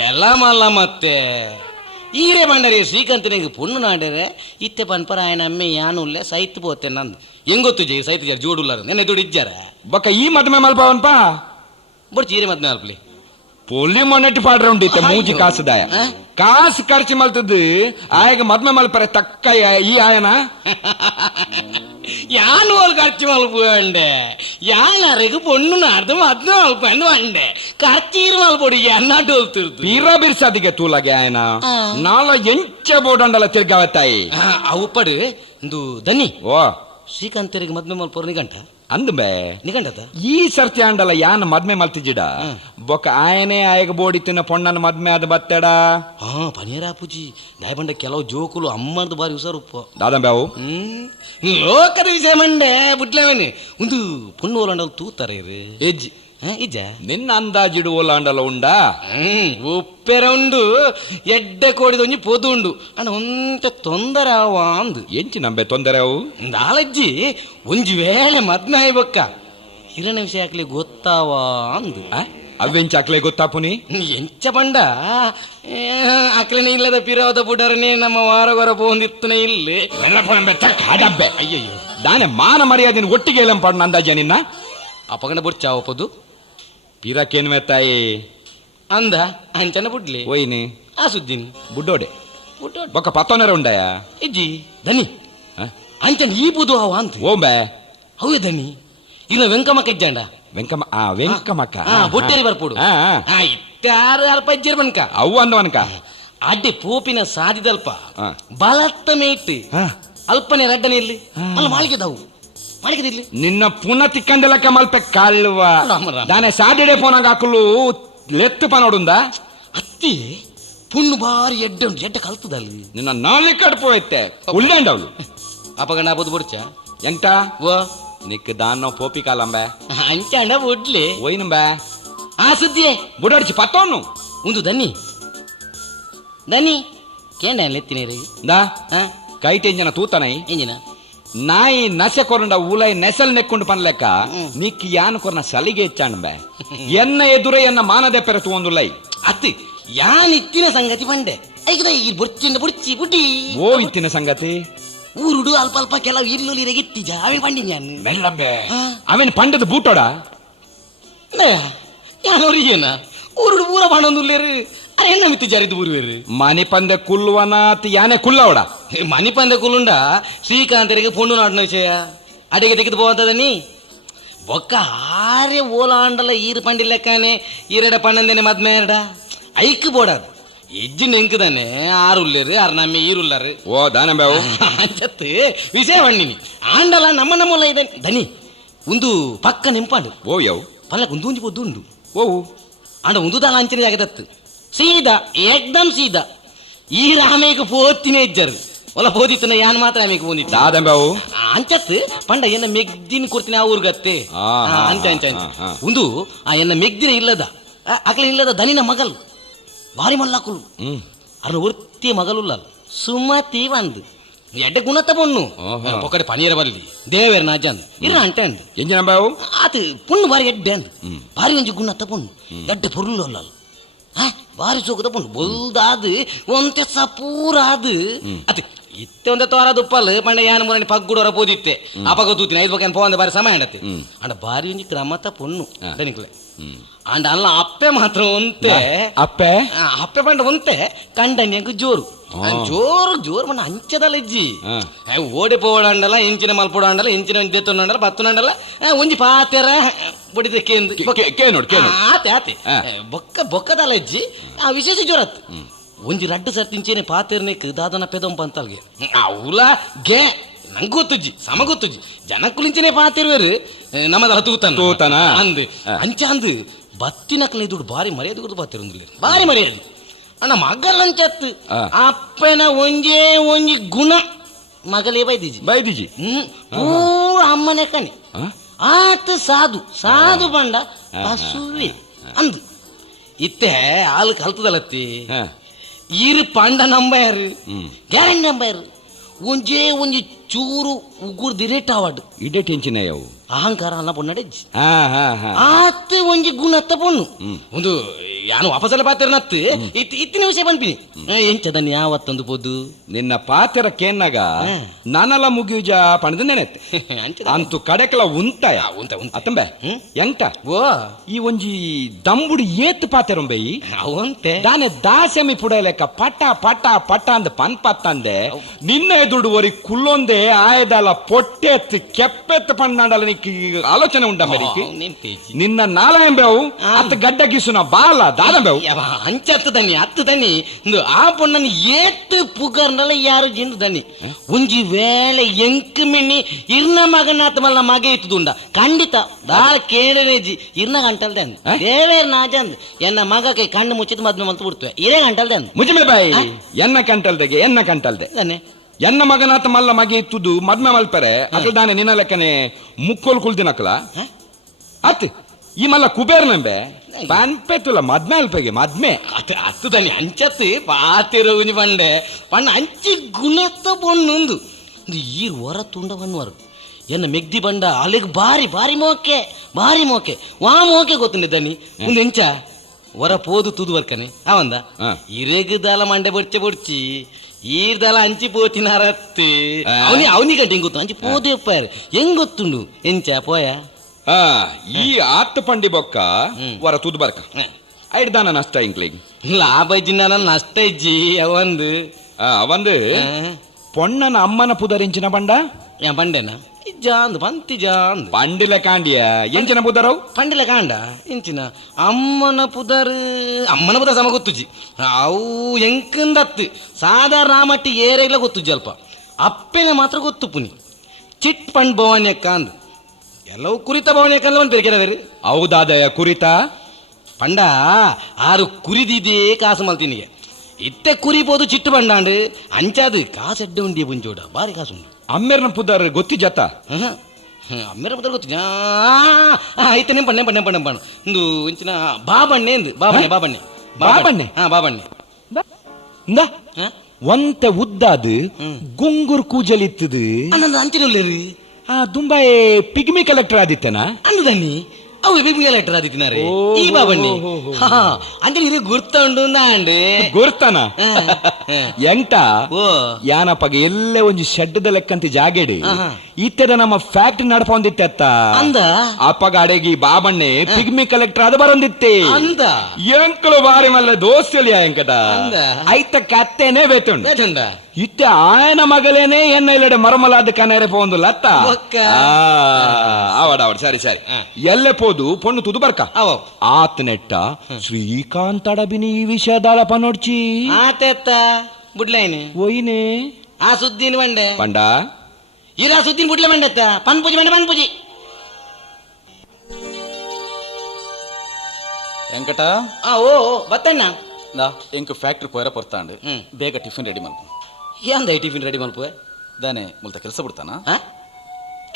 ಎಲ್ಲ ಮಲ್ಲ ಮತ್ತೆ ಈರೇ ಬಂಡರಿ ಶ್ರೀಕಾಂತನಿಗೆ ಪುಣ್ಣು ನಾಡ್ಯಾರೆ ಇತ್ತೆ ಪನ್ಪರ ಆಯನ ಅಮ್ಮೆ ಯಾನುಲ್ಲೆ ಸೈತ್ ಪೋತೆ ನಂದು ಹೆಂಗೊತ್ತು ಜೈ ಸೈತ್ ಜಾರ ಜೋಡುಲ್ಲಾರ ನೆನೆ ದುಡ್ಡು ಇಜ್ಜಾರ ಬೊಕ್ಕ ಈ ಮದ್ಮೆ ಮಲ್ಪವನ್ಪಾ ಬುಡ್ಚಿ ಈರೇ ಮದ್ಮೆ ಅಲ್ಪಲಿ ಪೊಲ್ಲಿ ಮೊನ್ನೆಟ್ಟು ಪಾಡ್ರೆ ಉಂಡಿತ್ತೆ ಮೂಜಿ ಕಾಸುದಾಯ ಕಾಸು ಖರ್ಚು ಮಲ್ತದ್ದು ಆಯಗ ಮದ್ಮೆ ಮಲ್ಪರೆ ತಕ್ಕ ಈ ಆಯನ ಯಾನು ಅಲ್ಲಿ ಖರ್ಚು ಮಲ್ಪಂಡೆ ಯಾನರೆಗೆ ಪೊಣ್ಣು ನಾಡ್ದು ಮದ್ಮೆ ಮಲ್ಪಂಡು ಅಂಡೆ ಖರ್ಚೀರು ಮಲ್ಪೊಡಿ ಎನ್ನಾಟು ಹೋಗ್ತಿರ್ತು ಪೀರ ಬಿರ್ಸದಿಗೆ ತೂಲಗೆ ಆಯನ ನಾಳ ಎಂಚ ಬೋಡಂಡಲ ತಿರ್ಗಾವತ್ತಾಯಿ ಅವು ಪಡು ಇಂದು ದನಿ ಓ ಶ್ರೀಕಾಂತರಿಗೆ ಮದ್ಮೆ ಮಲ್ಪೋರು ನಿಗಂಟ ಅಂದ್ಬೆ ನಿಗಂಟದ ಈ ಸರ್ತಿ ಅಂಡಲ ಯಾನ ಮದ್ಮೆ ಮಲ್ತಿಜಿಡ ಬೊಕ್ಕ ಆಯನೇ ಆಯಗ ಬೋಡಿತಿನ ಪೊಣ್ಣನ ಮದ್ಮೆ ಆದ ಬತ್ತಡ ಪನೀರ ಪೂಜಿ ದಾಯ ಬಂಡ ಕೆಲವು ಜೋಕುಲು ಅಮ್ಮನದು ಬಾರಿ ಹುಷಾರುಪ್ಪ ದಾದಂಬೆವು ಲೋಕದ ವಿಷಯ ಮಂಡೆ ಬುಡ್ಲೇವನಿ ಒಂದು ಪುಣ್ಣು ಓಲಾಂಡಲ್ ತೂತಾರೆ ಎಜ್ಜಿ ಇಜ್ಜ ನಿನ್ನ ಅಂದಾಜಿಡು ಓಲಾಂಡಲ ಉಂಡ ಉಪ್ಪೆರ ಉಂಡು ಎಡ್ಡೆ ಕೋಡಿದ ಒಂಜಿ ಪೊದು ಉಂಡು ಅಂಡ ಒಂತ ತೊಂದರೆ ಅವ ಅಂದು ಎಂಚಿ ನಂಬೆ ತೊಂದರೆ ಅವು ನಾಲಜ್ಜಿ ಒಂಜಿ ವೇಳೆ ಮದ್ಮೆ ಆಯ್ಬಕ್ಕ ಹಿರಣ ವಿಷಯ ಹಾಕ್ಲಿ ಗೊತ್ತಾವ ಅಂದು ಅವೆಂಚ ಆಕ್ಲೆ ಗೊತ್ತಾಪುನಿ ಎಂಚ ಬಂಡ ಆಕ್ಲೇನೆ ಇಲ್ಲದ ಪಿರೋದ ಬುಡರನೆ ನಮ್ಮ ವಾರಗೊರ ಪೋಂದಿತ್ತನೆ ಇಲ್ಲಿ ಕಾಡಬ್ಬೆ ಅಯ್ಯಯ್ಯೋ ದಾನೆ ಮಾನ ಮರ್ಯಾದಿನ ಒಟ್ಟಿಗೆ ಎಲ್ಲಂ ಪಡ್ನ ಅಂದಾಜ ನಿನ್ನ ಅಪಗಂಡ ಬುಡ್ಚಾವ ಪೊದು ಪಿರಕೇನ್ವೆ ತಾಯಿ ಅಂದ ಅಂಚನ ಬುಡ್ಲಿ ಒಯ್ನಿ ಆ ಸುದ್ದಿನಿ ಬುಡ್ಡೋಡೆ ಬೊಕ್ಕ ಪತ್ತೋನರ ಉಂಡಯ ಇಜ್ಜಿ ದನಿ ಅಂಚನ ಈ ಬುದು ಅವ ಅಂತ ಓಂಬೆ ಅವೇ ದನಿ ಇಲ್ಲ ವೆಂಕಮಕ್ಕ ಇಜ್ಜಂಡ ವೆಂಕಮಕ್ಕ ಬೊಟ್ಟೇರಿ ಬರ್ಪುಡು ಇತ್ತಾರು ಅಲ್ಪ ಇಜ್ಜರ್ ಬನ್ಕ ಅವು ಅಂದವನ್ಕ ಅಡ್ಡೆ ಪೋಪಿನ ಸಾದಿದಲ್ಪ ಬಲತ್ತ ಮೇಟ್ ಅಲ್ಪನೆ ರಡ್ಡನೆ ಇರ್ಲಿ ಅಲ್ಲ ಮಾಳಿಗೆದವು ಮಾಡಿಕದಿರ್ಲಿ ನಿನ್ನ ಪುನಃ ತಿಕ್ಕಂದೆಲಕ್ಕ ಮಲ್ಪೆ ಕಳ್ವ ದಾನೆ ಸಾದಿಡೆ ಪೋನಾಗ ಹಾಕಲು ಲೆತ್ತು ಪನೋಡುಂದ ಅತ್ತಿ ಪುಣ್ಣು ಬಾರಿ ಎಡ್ಡೆ ಉಂಟು ಎಡ್ಡೆ ಕಲ್ತದಲ್ಲಿ ನಿನ್ನ ನಾಲಿ ಕಡ್ಪು ಐತೆ ಉಳ್ಳಂಡವಳು ಅಪಗಂಡ ಆಬೋದು ಬುಡ್ಚ ಎಂಟ ಓ ನಿಕ್ ದಾನ ಪೋಪಿ ಕಾಲಂಬೆ ಅಂಚಂಡ ಬುಡ್ಲಿ ಒಯ್ನುಂಬೆ ಆ ಸುದ್ದಿ ಬುಡಾಡ್ಚಿ ಪತ್ತೋನು ಒಂದು ದನಿ ಕೇಂಡ ಲೆತ್ತಿನೇರಿ ದಾ ಕೈಟೆಂಜನ ತೂತನೈ ಎಂಜಿನ ನಾಯಿ ನಸೆ ಕೊರಂಡ ಉಲೈ ನೆಸಲ್ ನೆಕ್ಕೊಂಡು ಪನ್ಲೆಕ್ಕ ನಿಕ್ ಯಾನ್ ಕೊರ್ನ ಸಲಿಗೆ ಹೆಚ್ಚಾಣ್ಬೆ ಎನ್ನ ಎದುರೆ ಎನ್ನ ಮಾನದೆ ಪೆರತು ಒಂದು ಲೈ ಅತ್ತಿ ಯಾನ್ ಇತ್ತಿನ ಸಂಗತಿ ಬಂಡೆ ಐಕದ ಈ ಬುಡ್ಚಿಂದ ಬುಡ್ಚಿ ಬುಡ್ಡಿ ಓ ಇತ್ತಿನ ಸಂಗತಿ ಊರುಡು ಅಲ್ಪ ಅಲ್ಪ ಕೆಲವು ಇರ್ಲು ಇತ್ತಿಜ ಅವೇನ್ ಪಂಡಿ ನಾನು ಮೆಲ್ಲಂಬೆ ಅವೇನ್ ಪಂಡದ ಬೂಟೋಡ ಯಾನವ್ರಿಗೇನ ಊರುಡು ಪೂರ ಪಂಡೊಂದುಲ್ಲೇರು ಅರೆ ಎನ್ನ ಮಿತ್ತು ಜಾರಿದ್ದು ಊರುವೇರು ಮನಿ ಪಂದೆ ಕುಲ್ವನಾತ್ ಯಾನೆ ಕುಲ್ಲವಡ ಮನಿ ಪಂದೆ ಕುಲ್ಲುಂಡ ಶ್ರೀಕಾಂತರಿಗೆ ಪೊಣ್ಣು ನಾಡಿನ ವಿಷಯ అడిగి దిగుతు పోతుందని ఒక్క ఆరే ఓలాండల ఈరు పండి లెక్కనే ఈరడ పండందని మద్మేరడా ఐక్కు పోడాదు ఎజ్జిన ఎంకుదనే ఆరుల్లేరు ఆరు నమ్మి ఈరుల్లారు ఓ దానం బావు అంచత్తు విషయవండి ఆండల నమ్మనమ్మల ఇదని దని ఉందు పక్క నింపాడు ఓ యవ్ పళ్ళకు ఉందు పొద్దుండు ఓ అండ ఉందు దాని అంచని జగదత్తు సీదా ఏకదం సీదా ఈ రామేకు పోతినే ఇచ్చారు వాళ్ళ పోతిస్తున్న యాన్ మాత్రం ఆమెకు పోంది దాదం బావు అంచత్తు పంಡ ఎన్న మెగ్దిని కొడుతున్న ఆ ఊరు గత్తే అంతే అంతే అంతే ఉందు ఆ ఎన్న మెగ్దిన ఇల్లదా అక్కడ ఇల్లదా దనిన మగలు భారీ మల్లాకులు అలా ఒత్తి మగలుల్లాలు సుమతి వందు ఎడ్డ గుణత పొన్ను ఒకటి పనీర బల్లి దేవేరు నాజాంది ఇలా అంటే అండి ఏం చేయను బావు అది పొన్ను భారీ ఎడ్డే అంది భారీ మంచి గుణత పొన్ను ఎడ్డ పొరులు వల్లాలు ಭಾರಿ ಸೋಕದ ಪುಂಡು ಬೊಲ್ದಾದು ಒಂತೆ ಸಪೂರಾದು ಅತಿ ಇತ್ತೆ ಒಂದೇ ತೋರಾದ ಉಪ್ಪಲ್ ಪಂಡೆ ಯಾನ ಮೂರನಿ ಪಗ್ಗುಡೋರ ಪೋದಿತ್ತೆ ಅಪಗ ತೂತಿನ ಐದು ಬಗ್ಗೆನ ಪೋಂದೆ ಬಾರಿ ಸಮಯ ಅಂಡತ್ತೆ ಅಂಡ ಭಾರಿ ಒಂಜಿ ಕ್ರಮತ ಪೊಣ್ಣು ದನಿಕ್ಲೆ ಅಂಡ ಅಲ್ಲ ಅಪ್ಪೆ ಮಾತ್ರ ಒಂತೆ ಅಪ್ಪೆ ಅಪ್ಪೆ ಪಂಡ ಒಂತೆ ಕಂಡನಿ ಅಂಕ ಜೋರು జోరు జోరు మన అంచెదలజ్జి ఓడిపోవడండల ఎంచిన మల్పడండల ఎంచిన దెత్తుండండల బత్తుండండల ಒಂಜಿ ಪಾತೆರ ಬಡಿದೆ ಆತೆ ಬೊಕ್ಕ ಬೊಕ್ಕದಲಜ್ಜಿ ಆ ವಿಶೇಷ ಜೋರತ್ ಒಂಜಿ ರಡ್ಡು ಸರ್ತಿಂಚೇನೆ ಪಾತೆರ್ನೆಕ್ ದಾದನ ಪೆದಂ ಪಂತಲ್ಗೆ ಅವಲ ಗೆ ನಂಗೆ ಗೊತ್ತುಜ್ಜಿ ಸಮ ಗೊತ್ತುಜ್ಜಿ ಜನಕ್ಕುಲಿಂಚನೆ ಪಾತಿರ್ವೇರು ನಮ್ಮದಲ ತೂತಾನ ಅಂದ್ ಅಂಚ ಅಂದ್ ಬತ್ತಿನಕ್ಲೆ ದುಡ್ಡು ಭಾರಿ ಮರ್ಯಾದೆ ಕೊಡ್ತು ಪಾತಿರ್ ಭಾರಿ ಮರ್ಯಾದೆ ಅಣ್ಣ ಮಗಲಂಚತ್ತು ಅಪ್ಪನ ಒಂಜೇ ಒಂಜಿ ಗುಣ ಮಗಲೇ ಬೈದಿಜಿ ಪೂರ ಅಮ್ಮನೆ ಕಣೆ ಆತ ಸಾಧು ಬಂಡ ಹಸುವೆ ಅಂದು ಇತ್ತೆ ಹಾಲು ಕಲ್ತದಲತ್ತಿ ಈರು ಪಂಡ ನಂಬಾರು ಗ್ಯಾರಂಟಿ ನಂಬಾರು ಒಂಜೇ ಒಂಜಿ ಚೂರು ಉಗುರು ದಿರೇಟ್ ಆವಾಡು ಇಡೆ ಟೆನ್ಷನ್ ಅಯ್ಯವು ಅಹಂಕಾರ ಅಲ್ಲ ಪೊನ್ನಡೆಜ್ಜಿ ಆತ ಒಂಜಿ ಗುಣ ಅತ್ತ ಪೊಣ್ಣು ಒಂದು ಯಾನು ವಾಪಸಲ್ಲ ಪಾತಿರನತ್ತು ಇತ್ತಿನ ವಿಷಯ ಪನ್ಪಿನಿ ಎಂಚದನ್ನ ಯಾವತ್ತೊಂದು ಪೋದು ನಿನ್ನ ಪಾತಿರ ಕೇನ್ನಾಗ ನಾನಲ್ಲ ಮುಗಿಯುಜ ಪಣದ ನೆನೆತ್ತೆ ಅಂತು ಕಡೆಕಲ ಉಂತಾಯ ಅತ್ತಂಬೆ ಎಂಟ ಓ ಈ ಒಂಜಿ ದಂಬುಡು ಏತ್ ಪಾತಿರಂಬೆಯಿ ಅವಂತೆ ದಾನೆ ದಾಸಮಿ ಪುಡಲೆಕ್ಕ ಪಟ ಪಟ ಪಟ ಅಂದ ಪನ್ಪತ್ತಂದೆ ನಿನ್ನ ಎದುಡು ಒರಿ ಕುಲ್ಲೊಂದೆ ಆಯದಲ ಪೊಟ್ಟೆತ್ ಕೆಪ್ಪೆತ್ ಪಣ್ಣಾಡಲ ನಿಕ್ಕಿ ಆಲೋಚನೆ ಉಂಡ ಮೇರಿಕಿ ನಿನ್ನ ನಾಲಯಂಬೆವು ಅತ್ತ ಗಡ್ಡ ಗಿಸುನ ಬಾಲ ಅಂಚತ್ತು ದನಿ ಆ ಪೊಣ್ಣನ ಏತ್ತು ಪುಗರ್ನಲ್ಲ ಯಾರು ಜಿಂದು ದನಿ ಒಂಜಿ ವೇಳೆ ಎಂಕ್ ಮಿಣ್ಣಿ ಇರ್ನ ಮಗನಾಥ ಮಲ್ಲ ಮಗೆ ಇತ್ತುದುಂಡ ಖಂಡಿತ ದಾಳ ಕೇಳಲೇಜಿ ಇರ್ನ ಗಂಟಲ್ದನ್ ದೇವೇರ್ ನಾಜಂದ್ ಎನ್ನ ಮಗಕ್ಕೆ ಕಣ್ಣು ಮುಚ್ಚಿದ ಮದ್ಮೆ ಮಲ್ತು ಬಿಡ್ತೇವೆ ಇರೇ ಗಂಟಲ್ದನ್ ಮುಜಿಮೆ ಬಾಯಿ ಎನ್ನ ಕಂಟಲ್ದೆ ಎನ್ನ ಮಗನಾಥ ಮಲ್ಲ ಮಗೆ ಇತ್ತುದು ಮದ್ಮೆ ಮಲ್ಪರೆ ಅಕಲ್ ದಾನೆ ನಿನ್ನ ಲೆಕ್ಕನೆ ಮುಕ್ಕೋಲ್ ಕುಲ್ದಿನಕಲ ಅತ್ ಈ ಮಲ್ಲ ಕುಬೇರ್ ನಂಬೆ ಪನ್ಪೆತ್ತುಲ ಮದ್ಮೆ ಅಲ್ಪೆಗೆ ಮದ್ಮೆ ಅತ್ತು ದನಿ ಅಂಚತ್ತು ಪಾತಿರೋ ಉಂಜಿ ಪಂಡ ಅಂಚಿ ಗುಣತ್ತ ಬೊಣ್ಣುಂದು ಈರು ಹೊರ ತುಂಡವನ್ವಾರು ಎನ್ನ ಮೆಗ್ದಿ ಬಂಡ ಅಲ್ಲಿಗೆ ಭಾರಿ ಮೋಕೆ ವಾ ಮೋಕೆ ಗೊತ್ತುಂಡೆ ಒಂದು ಎಂಚ ಹೊರ ಪೋದು ತುದುವರ್ಕನೆ ಅವಂದ ಇರೇಗದಾಲ ಮಂಡೆ ಬೊಡ್ಚಿ ಈರ್ದಲ ಅಂಚಿ ಪೋತಿನಾರತ್ತು ಅವನಿಗಂಟೆ ಹೆಂಗ್ ಗೊತ್ತು ಅಂಚಿ ಪೋದೆ ಒಪ್ಪಾರು ಹೆಂಗ್ ಗೊತ್ತುಂಡು ಎಂಚ ಪೋಯ ಈ ಆತ್ ಪಂಡಿ ಬೊಕ್ಕ ವರ ತುದು ಬರ್ಕ ಐಡ್ದಾನ ನಷ್ಟ ಇಂಕ್ಲಿಗ್ ಲಾಭ ಇಜ್ಜಿನ ನಷ್ಟ ಇಜ್ಜಿ ಅವಂದು ಪೊಣ್ಣನ ಅಮ್ಮನ ಪುದರಿಂಚಿನ ಬಂಡ ಬಂಡೆನ ಜಾಂದ್ ಪಂತಿ ಜಾಂದ್ ಪಂಡಿಲೆ ಕಾಂಡಿಯ ಎಂಚಿನ ಪುದರವು ಪಂಡಿಲೆ ಕಾಂಡ ಎಂಚಿನ ಅಮ್ಮನ ಪುದರ್ ಸಮ ಗೊತ್ತುಜಿ ಅವು ಎಂಕಂದತ್ತು ಸಾಧಾರಣ ಮಟ್ಟಿ ಏರೆಗ್ಲ ಗೊತ್ತುಜಿ ಅಲ್ಪ ಅಪ್ಪೆನೆ ಮಾತ್ರ ಗೊತ್ತು ಪುನಿ ಚಿಟ್ ಪಂಡ್ ಭವಾನ್ಯಕ್ಕ ಅಂದ್ ಎಲ್ಲವೂ ಕುರಿತ ಭವನಕ್ಕಲ್ಲ ಒಂದು ಬೇರೆ ಹೌದಾದಯ ಕುರಿತ ಪಂಡ ಆರು ಕುರಿದಿದೆ ಕಾಸು ಮಲ್ತಿನಿಗೆ ಇತ್ತೆ ಕುರಿಬೋದು ಚಿಟ್ಟು ಬಂಡಾಂಡು ಅಂಚಾದು ಕಾಸು ಎಡ್ಡೆ ಉಂಡಿ ಪುಂಜೋಡ ಭಾರಿ ಕಾಸು ಉಂಡು ಅಮ್ಮೆರ್ನ ಪುದರ್ ಗೊತ್ತಿ ಜತ ಅಮ್ಮೆರ ಪುದರ್ ಗೊತ್ತು ಐತೆ ನೆಂಪಣ್ಣೆ ಒಂದು ಇಂಚಿನ ಬಾಬಣ್ಣೆ ಒಂತೆ ಉದ್ದಾದು ಗುಂಗುರ್ ಕೂಜಲಿತ್ತದು ಅನ್ನೊಂದು ಅಂಚಿನಲ್ಲೇರಿ ಆ ದುಂಬೈ ಪಿಗ್ಮಿ ಕಲೆಕ್ಟರ್ ಆದಿತ್ತನಾ ಅನ್ನದನ್ನಿ ಅವು ಪಿಗ್ಮಿ ಕಲೆಕ್ಟರ್ ಆದಿತ್ತಿನಾರೆ ಈ ಬಾಬಣ್ಣಿ ಅಂದ್ರೆ ಇದು ಗುರ್ತುಂಡು ಅಂಡು ಗುರ್ತಾನ ಎಂಟ ಯಾನಪ್ಪಗ ಎಲ್ಲೇ ಒಂಜಿ ಶೆಡ್ದ ಲೆಕ್ಕಂತ ಜಾಗೇಡಿ ಇತ್ತದ ನಮ್ಮ ಫ್ಯಾಕ್ಟ್ರಿ ನಡಪೊಂದಿತ್ತೆ ಅತ್ತ ಅಂದ ಅಪ್ಪಗ ಅಡೆಗಿ ಬಾಬಣ್ಣೆ ಪಿಗ್ಮಿ ಕಲೆಕ್ಟರ್ ಅದು ಬರೊಂದಿತ್ತೆ ಅಂದ ಎಂಕಲು ಬಾರಿ ಮಲ್ಲ ದೋಸ್ತಿಲಿ ಎಂಕಟ ಐತ ಕತ್ತೇನೆ ಬೇತುಂಡು ಇತ್ತೆ ಆಯನ ಮಗಲೇನೆ ಎನ್ನ ಇಲ್ಲಡೆ ಮರಮಲಾದ ಕನರೆ ಪೋಂದು ಲತ್ತ ಆವಡ ಸರಿ ಸರಿ ಎಲ್ಲೆ ಪೋದು ಪೊಣ್ಣು ತುದು ಬರ್ಕ ಆತ್ ನೆಟ್ಟ ಶ್ರೀಕಾಂತ್ ಅಡಬಿನಿ ಈ ವಿಷಯದಾಳ ಪನೋಡ್ಚಿ ಆತೆತ್ತ ಬುಡ್ಲೈನ್ ಒಯ್ನೆ ಆ ಸುದ್ದಿನ ಬಂಡೆ ಪಂಡ ಇರ ಸುದ್ದಿನ ಬುಡ್ಲೆ ಬಂಡೆತ್ತ ಪನ್ ಪೂಜಿ ಬಂಡೆ ಪನ್ ಪೂಜಿ ಎಂಕಟ ಓ ಬತ್ತಣ್ಣ ಎಂಕ್ ಫ್ಯಾಕ್ಟ್ರಿ ಪೋಯರ ಪೊರ್ತಾಂಡು ಬೇಗ ಟಿಫಿನ್ ರೆಡಿ ಮಲ್ಪು ಯಾಂದ ಟಿಫಿನ್ ರೆಡಿ ಮಲ್ಪುವೆ ದಾನೆ ಮುಲ್ತ ಕೆಲಸ ಬಿಡ್ತಾನ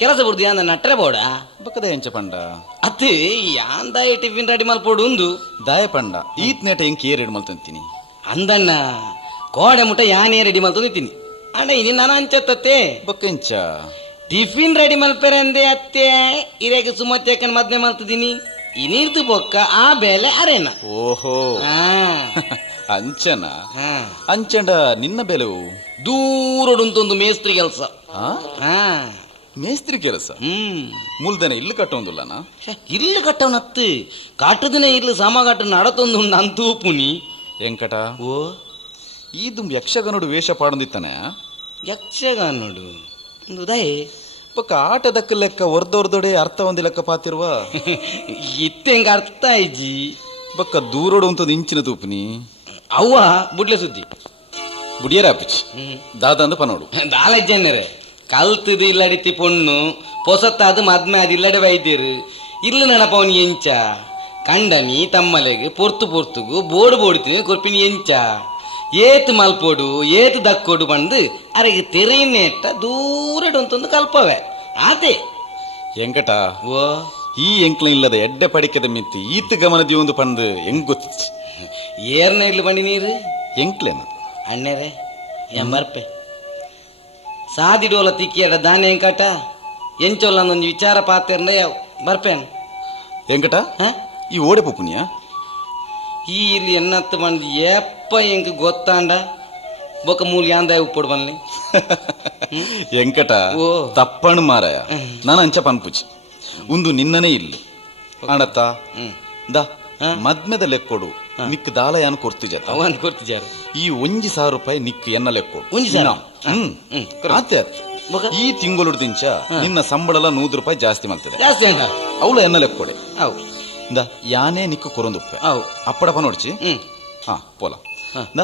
ಕೆಲಸ ಬಿಡ್ದು ಯಾಂದ ನಟ್ರೆ ಬೋಡ ಬಕ್ಕದ ಎಂಚ ಪಂಡ ಅತ್ತೆ ಯಾಂದ ಟಿಫಿನ್ ರೆಡಿ ಮಲ್ಪೋಡು ಒಂದು ದಾಯ ಪಂಡ ಈತ್ ನೇಟ ಎಂಕ್ ರೆಡಿ ಮಲ್ತಂತೀನಿ ಅಂದಣ್ಣ ಕೋಡೆ ಮುಟ್ಟ ಯಾನೇ ರೆಡಿ ಮಲ್ತಂದಿದ್ದೀನಿ ಅಣ್ಣ ಇದು ನಾನು ಅಂಚತ್ತತ್ತೆ ಬಕ್ಕ ಎಂಚ ಟಿಫಿನ್ ರೆಡಿ ಮಲ್ಪೇರೆ ಅಂದೆ ಅತ್ತೆ ಇರೇಗ ಸುಮತಿ ಯಾಕಂಡ್ ಮದ್ನೆ ಮಲ್ತಿದ್ದೀನಿ ಇನ್ನಿರ್ದು ಬೊಕ್ಕ ಆ ಬೇಲೆ ಅರೇನ ಓಹೋ ಅಂಚನ ಅಂಚಂಡ ನಿನ್ನ ಬೆಲೆವು ದೂರಡುಂತೊಂದು ಮೇಸ್ತ್ರಿ ಕೆಲಸ ಮೇಸ್ತ್ರಿ ಕೆಲಸ ಮೂಲ್ದನೆ ಇಲ್ಲು ಕಟ್ಟೊಂದುಲ್ಲನ ಇಲ್ಲು ಕಟ್ಟವನತ್ತು ಕಾಟುದಿನ ಇರ್ಲು ಸಮ ನಡತೊಂದು ಅಂತೂ ಪುನಿ ಎಂಕಟ ಓ ಈದು ಯಕ್ಷಗನುಡು ವೇಷ ಪಾಡೊಂದಿತ್ತಾನೆ ಯಕ್ಷಗಾನೋಡು ಒಂದು ದಯೆ ಪಕ್ಕ ಆಟದಕ್ಕ ಲೆಕ್ಕ ಹೊರ್ದೊರ್ದೊಡೆ ಅರ್ಥ ಒಂದು ಲೆಕ್ಕ ಪಾತಿರುವ ಇತ್ತೆಂಗ ಅರ್ಥ ಐಜಿ ಬಕ್ಕ ದೂರೋಡು ಅಂತದ್ದು ಇಂಚಿನ ತೂಪುನಿ ಅವ್ವ ಬುಡ್ಲೆ ಸುದ್ದಿ ಬುಡಿಯರ ಆಪಿಚ್ ದಾದಂದು ಪನೋಡು ದಾಲಜ್ಜನ್ನರೆ ಕಲ್ತದು ಇಲ್ಲಡಿತಿ ಪೊಣ್ಣು ಪೊಸತ್ತಾದು ಮದ್ಮೆ ಅದು ಇಲ್ಲಡೆ ವೈದ್ಯರು ಇಲ್ಲ ನಡಪವನಿ ಎಂಚ ಕಂಡನಿ ತಮ್ಮಲೆಗೆ ಪೊರ್ತುಗು ಬೋಡು ಬೋಡ್ತೀನಿ ಕೊರ್ಪಿನಿ ಎಂಚ ಏತು ಮಲ್ಪೋಡು ಏತು ದಕ್ಕೋಡು ಬಂದು ಅರೆಗೆ ತೆರೆನೆಟ್ಟ ದೂರಡೊಂತೊಂದು ಕಲ್ಪವೆ ಆತೆ ಎಂಕಟ ಓ ಈ ಎಂಕ್ಲ ಇಲ್ಲದ ಎಡ್ಡೆ ಪಡಿಕೆದ ಮಿತ್ತಿ ಈತ್ ಗಮನದಿ ಒಂದು ಪಂದು ಹೆಂಗ್ ಗೊತ್ತಿಚ್ಚಿ ಏರ್ನ ಇರ್ಲಿ ಬಂಡಿ ನೀರು ಎಂಕ್ಲೇನ ಅಣ್ಣರೇ ಎಂಬರ್ಪೆ ಸಾದಿಡೋಲ ತಿಕ್ಕಿಯಡ ದಾನೆ ಎಂಕಟ ಎಂಚೋಲ್ಲ ಒಂದು ವಿಚಾರ ಪಾತೆರ್ನ ಬರ್ಪೇನು ಎಂಕಟ ಈ ಓಡೆ ಪುಪುನಿಯ ಈ ಇಲ್ಲಿ ಎನ್ನತ್ತು ಬಂದು ಎಪ್ಪ ಎಂಕ್ ಗೊತ್ತಾಂಡ ಬೊಕ್ಕ ಮೂಲ ಯಾಂದ ಉಪ್ಪೊಡು ಬನ್ನಿ ಎಂಕಟ ಓ ತಪ್ಪಣ್ ಮಾರಾಯ ನಾನು ಅಂಚ ಪನ್ಪುಚಿ ಒಂದು ನಿನ್ನನೇ ಇಲ್ಲು ಆಣತ್ತ ದ ಮದ್ಮೆದ ಲೆಕ್ಕೊಡು ನಿಕ್ ದಾಲ ಯಾನು ಕೊರ್ತಿಜತ ಅವನ್ ಕೊರ್ತಿಜಾರು ಈ 1,000 ರೂಪಾಯಿ ನಿಕ್ ಎನ್ನ ಲೆಕ್ಕೊಡು 1,000 ಆತೆ ಈ ತಿಂಗಳು ದಿಂಚ ನಿನ್ನ ಸಂಬಳಲ 100 ರೂಪಾಯಿ ಜಾಸ್ತಿ ಮಾಡ್ತದೆ ಜಾಸ್ತಿ ಅಂಡ ಅವಳ ಎನ್ನ ಲೆಕ್ಕೊಡೆ ಅವು ದ ಯಾನೇ ನಿಕ್ಕು ಕೊರೊಂದುಪ್ಪೆ ಅವು ಅಪ್ಪಡಪ ನೋಡ್ಚಿ ಪೋಲ ದ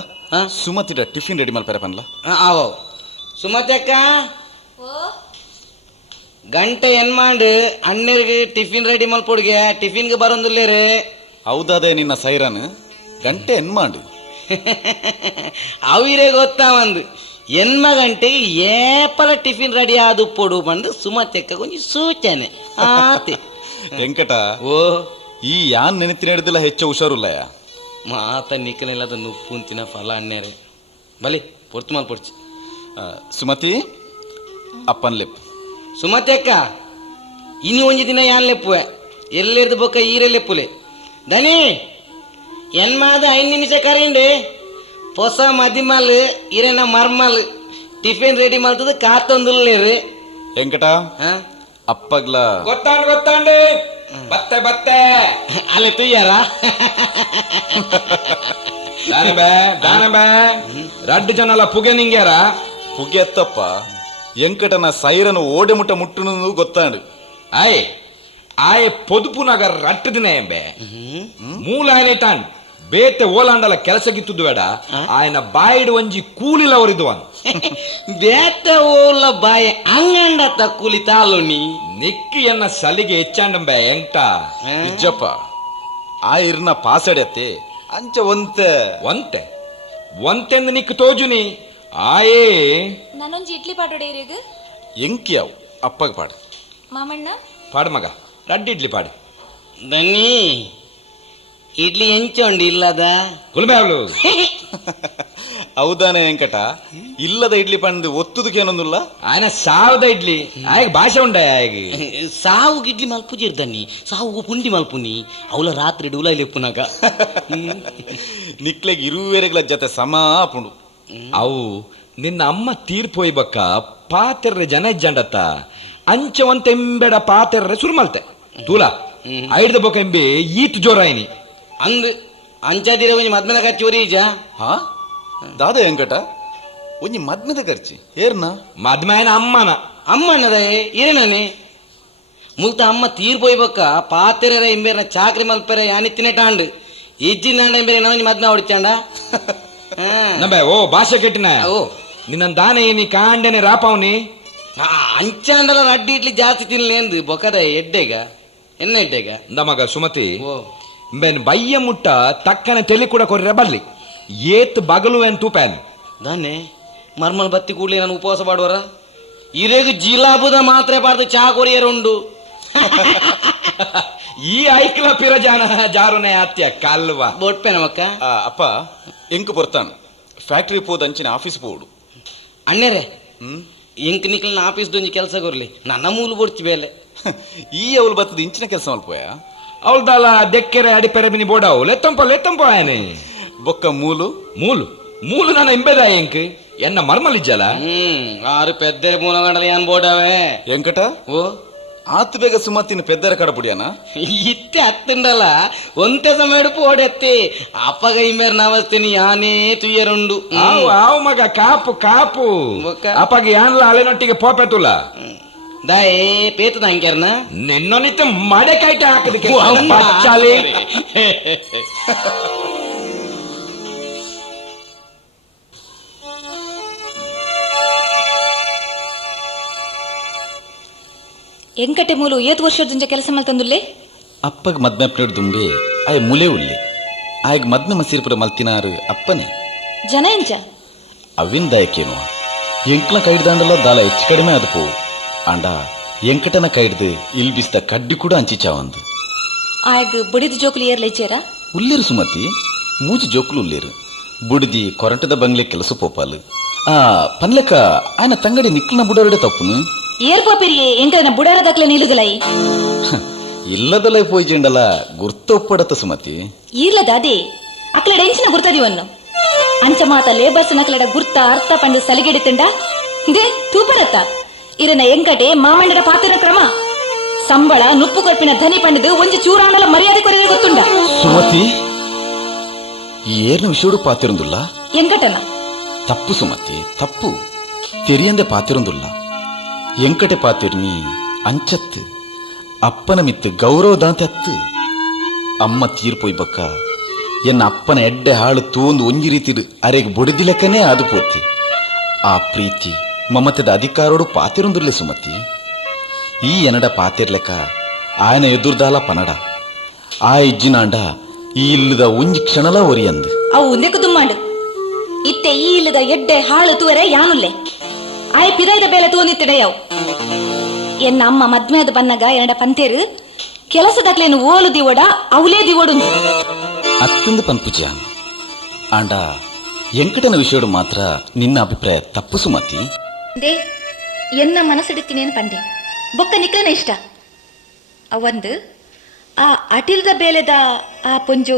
ಸುಮತಿಡ ಟಿಫಿನ್ ರೆಡಿ ಮಲ್ಪೆರ ಪನ್ಲ ಅವು ಸುಮತಿ ಅಕ್ಕ ಗಂಟೆ ಏನ್ ಮಾಡು ಅಣ್ಣರಿಗೆ ಟಿಫಿನ್ ರೆಡಿ ಮಲ್ಪೊಡ್ಗೆ ಟಿಫಿನ್ಗೆ ಬರೋದಿಲ್ಲೇರೆ ಹೌದಾದೆ ನಿನ್ನ ಸೈರನ್ ಗಂಟೆ ಎನ್ ಮಾಡು ಅವಿರೇ ಗೊತ್ತಾ ಒಂದು ಎನ್ಮ ಗಂಟೆಗೆ ಏಪಲ ಟಿಫಿನ್ ರೆಡಿ ಆದು ಪೊಡು ಬಂದು ಸುಮತೆಕ್ಕ ಕೊಂಚ ಸೂಚನೆ ಆತೆ ವೆಂಕಟ ಓ ಈ ಯಾನ್ ನೆನತಿನ ಹಿಡಿದಿಲ್ಲ ಹೆಚ್ಚು ಹುಷಾರುಲ್ಲಯ ಮಾತ ನಿಕ್ಕನಿಲ್ಲದ ನುಪ್ಪು ಅಂತಿನ ಫಲ ಅಣ್ಣ್ಯಾರೆ ಬಲಿ ಪೊರ್ತು ಮಾಲ್ ಪೊಡ್ಚಿ ಸುಮತಿ ಅಪ್ಪನ್ ಲೆಪ್ ಸುಮತಿ ಅಕ್ಕ ಇನ್ನು ಒಂಜಿ ದಿನ ಯಾನ್ ಲೆಪ್ಪುವೆ ಎಲ್ಲೆರ್ದು ಬೊಕ್ಕ ಈರೆ ಲೆಪ್ಪುಲೆ ದನಿ ಎನ್ಮಾದ 5 ನಿಮಿಷ ಕರೀಂಡೆ ಹೊಸ ಮದಿಮಲ್ ಇರೇನ ಮರ್ಮಲ್ ಟಿಫಿನ್ ರೆಡಿ ಮಾಡ್ತದ ಕಾತೊಂದುಲ್ಲೇರು ವೆಂಕಟ ಅಪ್ಪಗ್ಲ ಗೊತ್ತಾಂಡು ಬತ್ತೆ ಅಲ್ಲೇ ತುಯ್ಯಾರ ದಾನಬೇ ರಡ್ಡು ಜನಲ್ಲ ಪುಗೆ ನಿಂಗ್ಯಾರ ಪುಗೆ ಎತ್ತಪ್ಪ ವೆಂಕಟನ ಸೈರನು ಓಡೆ ಮುಟ್ಟ ಮುಟ್ಟುನು ಗೊತ್ತಾಂಡು ಆಯೆ పొదుపు నగర్ రట్టుదినే ఎంబే మూల ఆయన తాన్ ಬೇತೆ ಓಲಾಂಡಲ ಕೆಲಸಗಿತ್ತುದು ಬೇಡ ಆಯನ ಬಾಯಿಡು ಒಂಜಿ ಕೂಲಿಲವರಿದು ಅನ್ ಬೇತೆ ಓಲ ಬಾಯಿ ಅಂಗಂಡತ್ತ ಕೂಲಿ ತಾಲೋನಿ ನಿಕ್ಕಿ ಎನ್ನ ಸಲಿಗೆ ಹೆಚ್ಚಾಂಡಂಬೆ ಎಂಟ ನಿಜಪ್ಪ ಆಯಿರ್ನ ಪಾಸಡೆತ್ತೆ ಅಂಚ ಒಂತೆ ಒಂತೆಂದು ನಿಕ್ಕು ತೋಜುನಿ ಆಯೇ ನಾನೊಂದು ಇಡ್ಲಿ ಪಾಡೋಡೆ ಇರೇಗ ಎಂಕಿಯಾವು ಅಪ್ಪಗ ಪಾಡು ಮಾಮಣ್ಣ ಪಾಡು ಮಗ ರಡ್ಡು ಇಡ್ಲಿ ಪಾಡು ಬನ್ನಿ ಇಡ್ಲಿ ಎಂಚೊಂಡು ಇಲ್ಲದ ಕುಲ್ಬೆ ಅವಳು ಹೌದಾನೆ ವೆಂಕಟ ಇಲ್ಲದ ಇಡ್ಲಿ ಪಂದು ಒತ್ತುದಕ್ಕೇನೊಂದಿಲ್ಲ ఆయన ಸಾವದ ಇಡ್ಲಿ ಆಯ್ಗ ಭಾಷೆ ಉಂಡ ಆಯ್ಗ ಸಾವು ಇಡ್ಲಿ ಮಲ್ಪುಜಿರ್ದನಿ ಸಾವು ಪುಂಡಿ ಮಲ್ಪುನಿ ಅವಳ ರಾತ್ರಿ ಡೂಲ ಲೆಪ್ಪುನಾಗ ನಿಕ್ಲೆಗ್ ಇರುವೆರೆಗಳ ಜೊತೆ ಸಮ ಪುಂಡು ಅವು ನಿನ್ನ ಅಮ್ಮ ತೀರ್ಪೋಯ್ಬಕ್ಕ ಪಾತೆರ್ರೆ ಜನ ಇಜ್ಜಂಡತ್ತ ಅಂಚವಂತೆಂಬೆಡ ಪಾತೆರ್ರೆ ಸುರುಮಲ್ತೆ ತೂಲ ಐಡ್ದ ಬೊಕ ಎಂಬೆ ಈತ್ ಜೋರಾಯಿನಿ ಅಂದ್ ಅಂಚದಿರ ಒಂಜಿ ಮದ್ಮೆನ ಕಚ್ಚಿ ಒರೀಜ ದಾದ ವೆಂಕಟ ಒಂಜಿ ಮದ್ಮೆದ ಖರ್ಚಿ ಏರ್ನ ಮದ್ಮೆನ ಅಮ್ಮನ ಅಮ್ಮನದೇ ಏನೇ ಮುಲ್ತ ಅಮ್ಮ ತೀರ್ಪೋಯ್ಬಕ್ಕ ಪಾತೆರ ಎಂಬೇರ್ನ ಚಾಕ್ರಿ ಮಲ್ಪೆರೆ ಯಾನಿತ್ತಿನ ಟಾಂಡ್ ಇಜ್ಜಿನ ಎಂಬೇರೆ ನವನಿ ಮದ್ಮೆ ಹೊಡಿಚಾಂಡ ನಬೆ ಓ ಭಾಷೆ ಕೆಟ್ಟಿನ ಓ ನಿನ್ನ ದಾನೆ ನೀ ಕಾಂಡನೆ ರಾಪವ್ನಿ ಅಂಚಾಂಡಲ ರಡ್ಡಿ ಇಡ್ಲಿ ಜಾಸ್ತಿ ತಿನ್ಲೇಂದು ಬೊಕದ ಎಡ್ಡೆಗ ಎನ್ನ ಎಡ್ಡೆಗ ನಮಗ ಸುಮತಿ ಓ ಬೆನ್ ಬಯ್ಯ ಮುಟ್ಟ ತಕ್ಕನೆ ತೆಲಿ ಕೂಡ ಕೊರ್ರೆ ಬರ್ಲಿ ಏತ್ ಬಗಲು ಎನ್ ತೂಪ್ಯಾನ್ ದಾನೆ ಮರ್ಮಲ್ ಬತ್ತಿ ಕೂಡ್ಲಿ ನಾನು ಉಪವಾಸ ಮಾಡುವರ ಇರೇಗ ಜಿಲಾಬುದ ಮಾತ್ರೆ ಬಾರ್ದು ಚಾ ಕೊರಿಯರುಂಡು ಈ ಐಕ್ಲ ಪಿರಜಾನ ಜಾರುನೆ ಅತ್ಯ ಕಲ್ವಾ ಬೊಟ್ಪೆ ನಮಕ್ಕ ಅಪ್ಪ ಎಂಕ್ ಬರ್ತಾನು ಫ್ಯಾಕ್ಟ್ರಿ ಪೋದ್ ಅಂಚಿನ ಆಫೀಸ್ ಪೋಡು ಅಣ್ಣರೇ ಎಂಕ್ ನಿಕ್ಲಿನ ಆಫೀಸ್ ದೊಂಜಿ ಕೆಲಸ ಕೊರ್ಲಿ ನನ್ನ ಮೂಲು ಬೊಡ್ಚಿ ಬೇಲೆ ಈ ಅವಳು ಬತ್ತದ ಇಂಚಿನ ಕೆಲಸ ಮಲ್ಪೋಯ ಅವಳ್ದಲ್ಲ ದೆಕ್ಕೆರೆ ಅಡಿಪೆರೆ ಬಿನಿ ಬೋಡವು ಲೆತ್ತಂಪ ಆಯನೆ ಬೊಕ್ಕ ಮೂಲು ಮೂಲು ಮೂಲು ನನ್ನ ಇಂಬೆದ ಎಂಕ್ ಎನ್ನ ಮರ್ಮಲಿಜ್ಜಲ ಆರು ಪೆದ್ದೆ ಮೂನಗಂಡಲ ಏನ್ ಬೋಡವೆ ಎಂಕಟ ಓ ಆತ್ ಬೇಗ ಸುಮತಿನ ಪೆದ್ದರ ಕಡಪುಡಿಯಾನ ಇತ್ತೆ ಹತ್ತುಂಡಲ್ಲ ಒಂತೆ ಸಮಯ ಓಡೆತ್ತಿ ಅಪ್ಪಗ ಇಮೇರ್ ನವಸ್ತೀನಿ ಯಾನೇ ತುಯ್ಯರುಂಡು ಆವ್ ಮಗ ಕಾಪು ಕಾಪು ಬೊಕ್ಕ? ಅಪ್ಪಗ ಯಾನ್ಲ ಅಲೆನೊಟ್ಟಿಗೆ ಪೋಪೆತುಲ ದಾಯೇ ಪೇತದ ಅಂಕ್ಯಾರ್ನ ನಿನ್ನೊನಿತ್ತ ಮಡೆ ಕೈಟ ಹಾಕದಕ್ಕೆ ಓ, ಅಮ್ಮ. ಪಚ್ಚಾಲಿ. ಎಂಕಟೆ ಮೂಲು ಏತ್ ವರ್ಷದ ಕೆಲಸ ಮಲ್ತಂದುಲ್ಲೆ ಅಪ್ಪಗ ಮದ್ಮೆ ಪ್ಲೇಟ್ ದುಂಬೆ ಆಯ್ ಮುಲೆ ಉಲ್ಲೆ ಆಯ್ಗ ಮದ್ಮೆ ಮಸೀರ್ಪುರ ಮಲ್ತಿನಾರು ಅಪ್ಪನೇ ಜನ ಎಂಚ ಅವಿನ ದಾಯಕೇನು ಎಂಕ್ಲ ಕೈಡ್ದಾಂಡಲ್ಲ ದಾಲ ಹೆಚ್ಚು ಕಡಿಮೆ ಅದು ಪೋ ಅಂಡ ಎಂಕಟನ ಕೈಡ್ದು ಇಲ್ ಬಿಸ್ದ ಕಡ್ಡಿ ಕೂಡ ಹಂಚಿಚಾವಂದು ಆಯ್ಗ ಬುಡಿದ ಜೋಕುಲಿ ಏರ್ಲ ಇಚ್ಚೇರ ಉಳ್ಳೇರು ಸುಮತಿ ಮೂಜಿ ಜೋಕುಲು ಉಳ್ಳೇರು ಬುಡ್ದಿ ಕೊರಂಟದ ಬಂಗ್ಲೆ ಕೆಲಸ ಪೋಪಾಲು ಪನ್ಲೆಕ್ಕ ಆಯ್ನ ತಂಗಡಿ ನಿಕ್ಲನ ಬುಡರಡೆ ತಪ್ಪುನು ಏರ್ ಪಾಪಿರಿಗೆ ಎಂಕನ ಬುಡಾರ ದಾಖಲೆ ನಿಲುಗಲೈ ಇಲ್ಲದಲ್ಲ ಪೋಯ್ಜಿಂಡಲ ಗುರ್ತೊಪ್ಪಡತ್ತ ಸುಮತಿ ಈರ್ಲದ ಅದೇ ಅಕ್ಲಡ ಎಂಚಿನ ಗುರ್ತದಿವನ್ನು ಅಂಚ ಮಾತ ಲೇಬರ್ಸ್ ನಕ್ಲಡ ಗುರ್ತ ಅರ್ಥ ಪಂಡು ಸಲಿಗೆಡಿತಂಡ ಇದೇ ತೂಪರತ್ತ ಇರನ ಎಂಕಟೆ ಮಾಮಂಡರ ಪಾತ್ರ ಕ್ರಮ ಸಂಬಳ ನುಪ್ಪು ಕೊರ್ಪಿನ ಧನಿ ಪಂಡದು ಒಂಜಿ ಚೂರಾಂಡಲ ಮರ್ಯಾದೆ ಕೊರವೆ ಗೊತ್ತುಂಡ ಸುಮತಿ ಏನು ವಿಷಯಡು ಪಾತಿರೊಂದುಲ್ಲ ಎಂಕಟನ ತಪ್ಪು ಸುಮತಿ ತಪ್ಪು ತೆರಿಯಂದೆ ಪಾತಿರೊಂದುಲ್ಲ ಎಂಕಟೆ ಪಾತಿರ್ನಿ ಅಂಚತ್ತು ಅಪ್ಪನ ಮಿತ್ತು ಗೌರವದಾಂತೆ ಅತ್ತು ಅಮ್ಮ ತೀರ್ಪೊಯ್ಬಕ್ಕ ಎನ್ನ ಅಪ್ಪನ ಎಡ್ಡೆ ಹಾಳು ತೂಂದು ಒಂಜಿ ರೀತಿಡು ಅರೆಗೆ ಬುಡದಿ ಲೆಕ್ಕನೇ ಆದು ಪೋತಿ ಆ ಪ್ರೀತಿ ಮಮತೆದ ಅಧಿಕಾರೋಡು ಪಾತಿರೊಂದುಲ್ಲೆ ಸುಮತಿ ಈ ಎನಡ ಪಾತಿರ್ಲೆಕ್ಕ ಆಯನ ಎದುರ್ದಾಲ ಪನಡ ಆ ಇಜ್ಜಿನಾಂಡ ಈ ಇಲ್ಲದ ಒಂಜಿ ಕ್ಷಣಲ ಒರಿಯಂದು ಅವು ನೆಕ್ಕು ದುಮ್ಮಾಂಡು ಇತ್ತೆ ಈ ಇಲ್ಲದ ಎಡ್ಡೆ ಹಾಳು ತೂವರೆ ಯಾನುಲ್ಲೆ ಆಯ್ ಪಿದಾಯ್ದ ಬೇಲೆ ತೂಂದಿತ್ತಿಡೆಯವು ಎನ್ನ ಅಮ್ಮ ಮದ್ಮೆಯಾದ ಬನ್ನಗ ಎನಡ ಪಂತೇರು ಕೆಲಸದಾಗ್ಲೇನು ಓಲು ದಿವೋಡ ಅವಲೇ ದಿವೋಡು ಅತ್ತೊಂದು ಪನ್ಪುಜಾನ್ ಆಂಡ ಎಂಕಟನ ವಿಷಯಡು ಮಾತ್ರ ನಿನ್ನ ಅಭಿಪ್ರಾಯ ತಪ್ಪು ಸುಮತಿ ದೇ ಎನ್ನ ಮನಸ್ಸಿಡುತ್ತೀನೇನು ಪಂಡೆ ಬೊಕ್ಕ ನಿಕ್ಲನ ಇಷ್ಟ ಅವಂದು ಆ ಅಟಿಲ್ದ ಬೇಲೆದ ಆ ಪೊಂಜು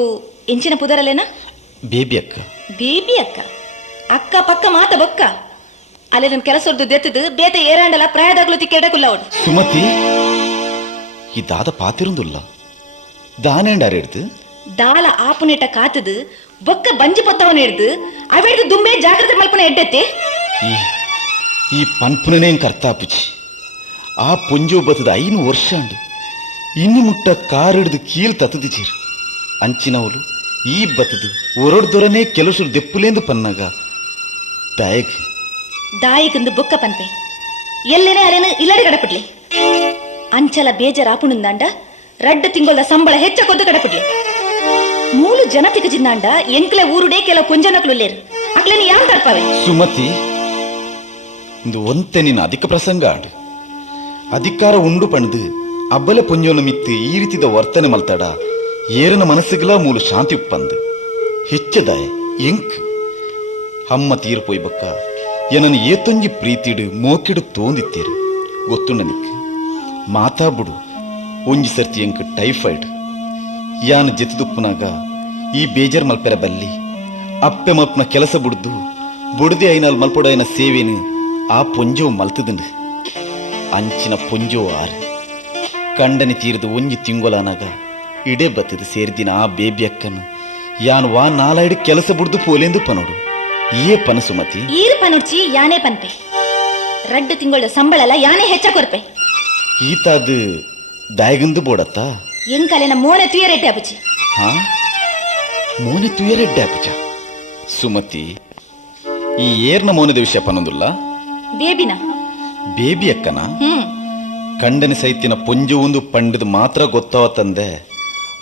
ಎಂಚಿನ ಪುದರಲೇನ ಬೇಬಿ ಅಕ್ಕ ಬೇಬಿ ಅಕ್ಕ ಅಕ್ಕ ಪಕ್ಕ ಮಾತ ಬೊಕ್ಕ ಅಲ್ಲಿ ನನ್ನ ಕೆಲಸ ಹೊರದು ದೆತ್ತದು ಬೇತೆ ಏರಾಂಡಲ ಪ್ರಾಯದಾಗ್ಲು ತಿಕ್ಕೆಡಕುಲ್ಲ ಅವಳು ಸುಮತಿ ಇದಾದ ಪಾತಿರೊಂದುಲ್ಲ ದಾನೇಂಡಾರೆಡ್ದು ದಾಲ ಆಪುನೇಟ ಕಾತದು ಬೊಕ್ಕ ಬಂಜಿ ಪೊತ್ತವನ ಹಿಡ್ದು ಅವೆಡ್ದು ದುಂಬೆ ಜಾಗ್ರತೆ ಮಲ್ಪನ ಎಡ್ಡತ್ತೆ ಈ ಪನ್ಪುನನೇ ಕರ್ತಾಪುಚಿ ಆ ಪೊಂಜು ಬತ್ತದ 5 ವರ್ಷ ಅಂಡು ಇನ್ನು ಮುಟ್ಟ ಕಾರಿಡ್ದು ಕೀಲ್ ತತ್ತದಿಚೀರು ಅಂಚಿನವಲು ಈ ಬತ್ತದು ಹೊರಡ್ದೊರನೇ ಕೆಲಸರು ದೆಪ್ಪುಲೇಂದು ಪನ್ನಾಗ ದಯಗ್ ದಾಯಿಗಂದು ಬೊಕ್ಕ ಪನ್ಪೆ ಎಲ್ಲೇನೆ ಅರೇನು ಇಲ್ಲಡೆ ಕಡಪಡ್ಲಿ ಅಂಚಲ ಬೇಜಾರ ಆಪುಣಂದಾಂಡ ರಡ್ಡು ತಿಂಗಳ ಸಂಬಳ ಹೆಚ್ಚ ಕೊದ್ದು ಕಡಪಡ್ಲಿ ಮೂಲು ಜನ ತಿಗಜಿಂದಾಂಡ ಎಂಕ್ಲೆ ಊರುಡೆ ಕೆಲವು ಕೊಂಜನಕ್ಲು ಲೇರು ಅಕ್ಲೇನು ಯಾನ್ ತಡ್ಪಾವೆ ಸುಮತಿ ಇಂದು ಒಂತೆ ನಿನ್ನ ಅಧಿಕ ಪ್ರಸಂಗ ಆಡು ಅಧಿಕಾರ ಉಂಡು ಪಣದು ಅಬ್ಬಲೆ ಪೊಂಜೋನ ಮಿತ್ತು ಈ ರೀತಿದ ವರ್ತನೆ ಮಲ್ತಾಡ ಏರನ ಮನಸ್ಸಿಗಲ ಮೂಲು ಶಾಂತಿ ಉಪ್ಪಂದು ಹೆಚ್ಚದಾಯ ಎಂಕ್ ಅಮ್ಮ ತೀರ್ಪೊಯ್ಬಕ್ಕ ಏನನ್ನು ಏತೊಂಜಿ ಪ್ರೀತಿಡು ಮೋಕಿಡು ತೋಂದಿತ್ತೇರು ಗೊತ್ತುಂಡ ನಿಕ್ ಮಾತಾಬುಡು ಒಂಜಿ ಸರ್ತಿ ಎಂಕ್ ಟೈಫಾಯ್ಡ್ ಯಾನು ಜೆತ್ತುದುಪ್ಪುನಾಗ ಈ ಬೇಜಾರ್ ಮಲ್ಪೆರ ಬಲ್ಲಿ ಅಪ್ಪೆ ಮಲ್ಪನ ಕೆಲಸ ಬುಡ್ದು ಬುಡ್ದೆ ಐನಾಲ್ ಮಲ್ಪೊಡೈನ ಸೇವೆನು ಆ ಪೊಂಜೋ ಮಲ್ತದಂಡು ಅಂಚಿನ ಪೊಂಜೋ ಆರು ಕಂಡನಿ ತೀರಿದ ಒಂಜಿ ತಿಂಗೊಲಾನಾಗ ಇಡೇ ಬತ್ತದು ಸೇರಿದಿನ ಆ ಬೇಬಿ ಅಕ್ಕನು ಯಾನು ವಾ ನಾಲಾಯ್ಡು ಕೆಲಸ ಬುಡ್ದು ಪೋಲೆಂದು ಪನೋಡು ಏ ಪನ ಸುಮತಿ ಈರು ಪನುಡ್ಚಿ ಯಾನೇ ಪನ್ಪೆ 2 ತಿಂಗಳು ಸಂಬಳಲ ಯಾನೇ ಹೆಚ್ಚ ಕೊರ್ಪೆ ಈತಾದು ದಾಯಗಂದು ಬೋಡತ್ತ ಎಂಕಲೆನ ಮೋನೆ ತುಯರೆಡ್ಡೆ ಅಪುಚಿ ಹಾ ಮೋನೆ ತುಯರೆಡ್ಡೆ ಅಪುಚ ಸುಮತಿ ಈ ಏರ್ನ ಮೋನದ ವಿಷಯ ಪನ್ನೊಂದುಲ್ಲ ಬೇಬಿನ ಬೇಬಿ ಅಕ್ಕನ ಕಂಡನ ಸೈತಿನ ಪೊಂಜು ಒಂದು ಪಂಡದು ಮಾತ್ರ ಗೊತ್ತಾವತ್ತಂದೆ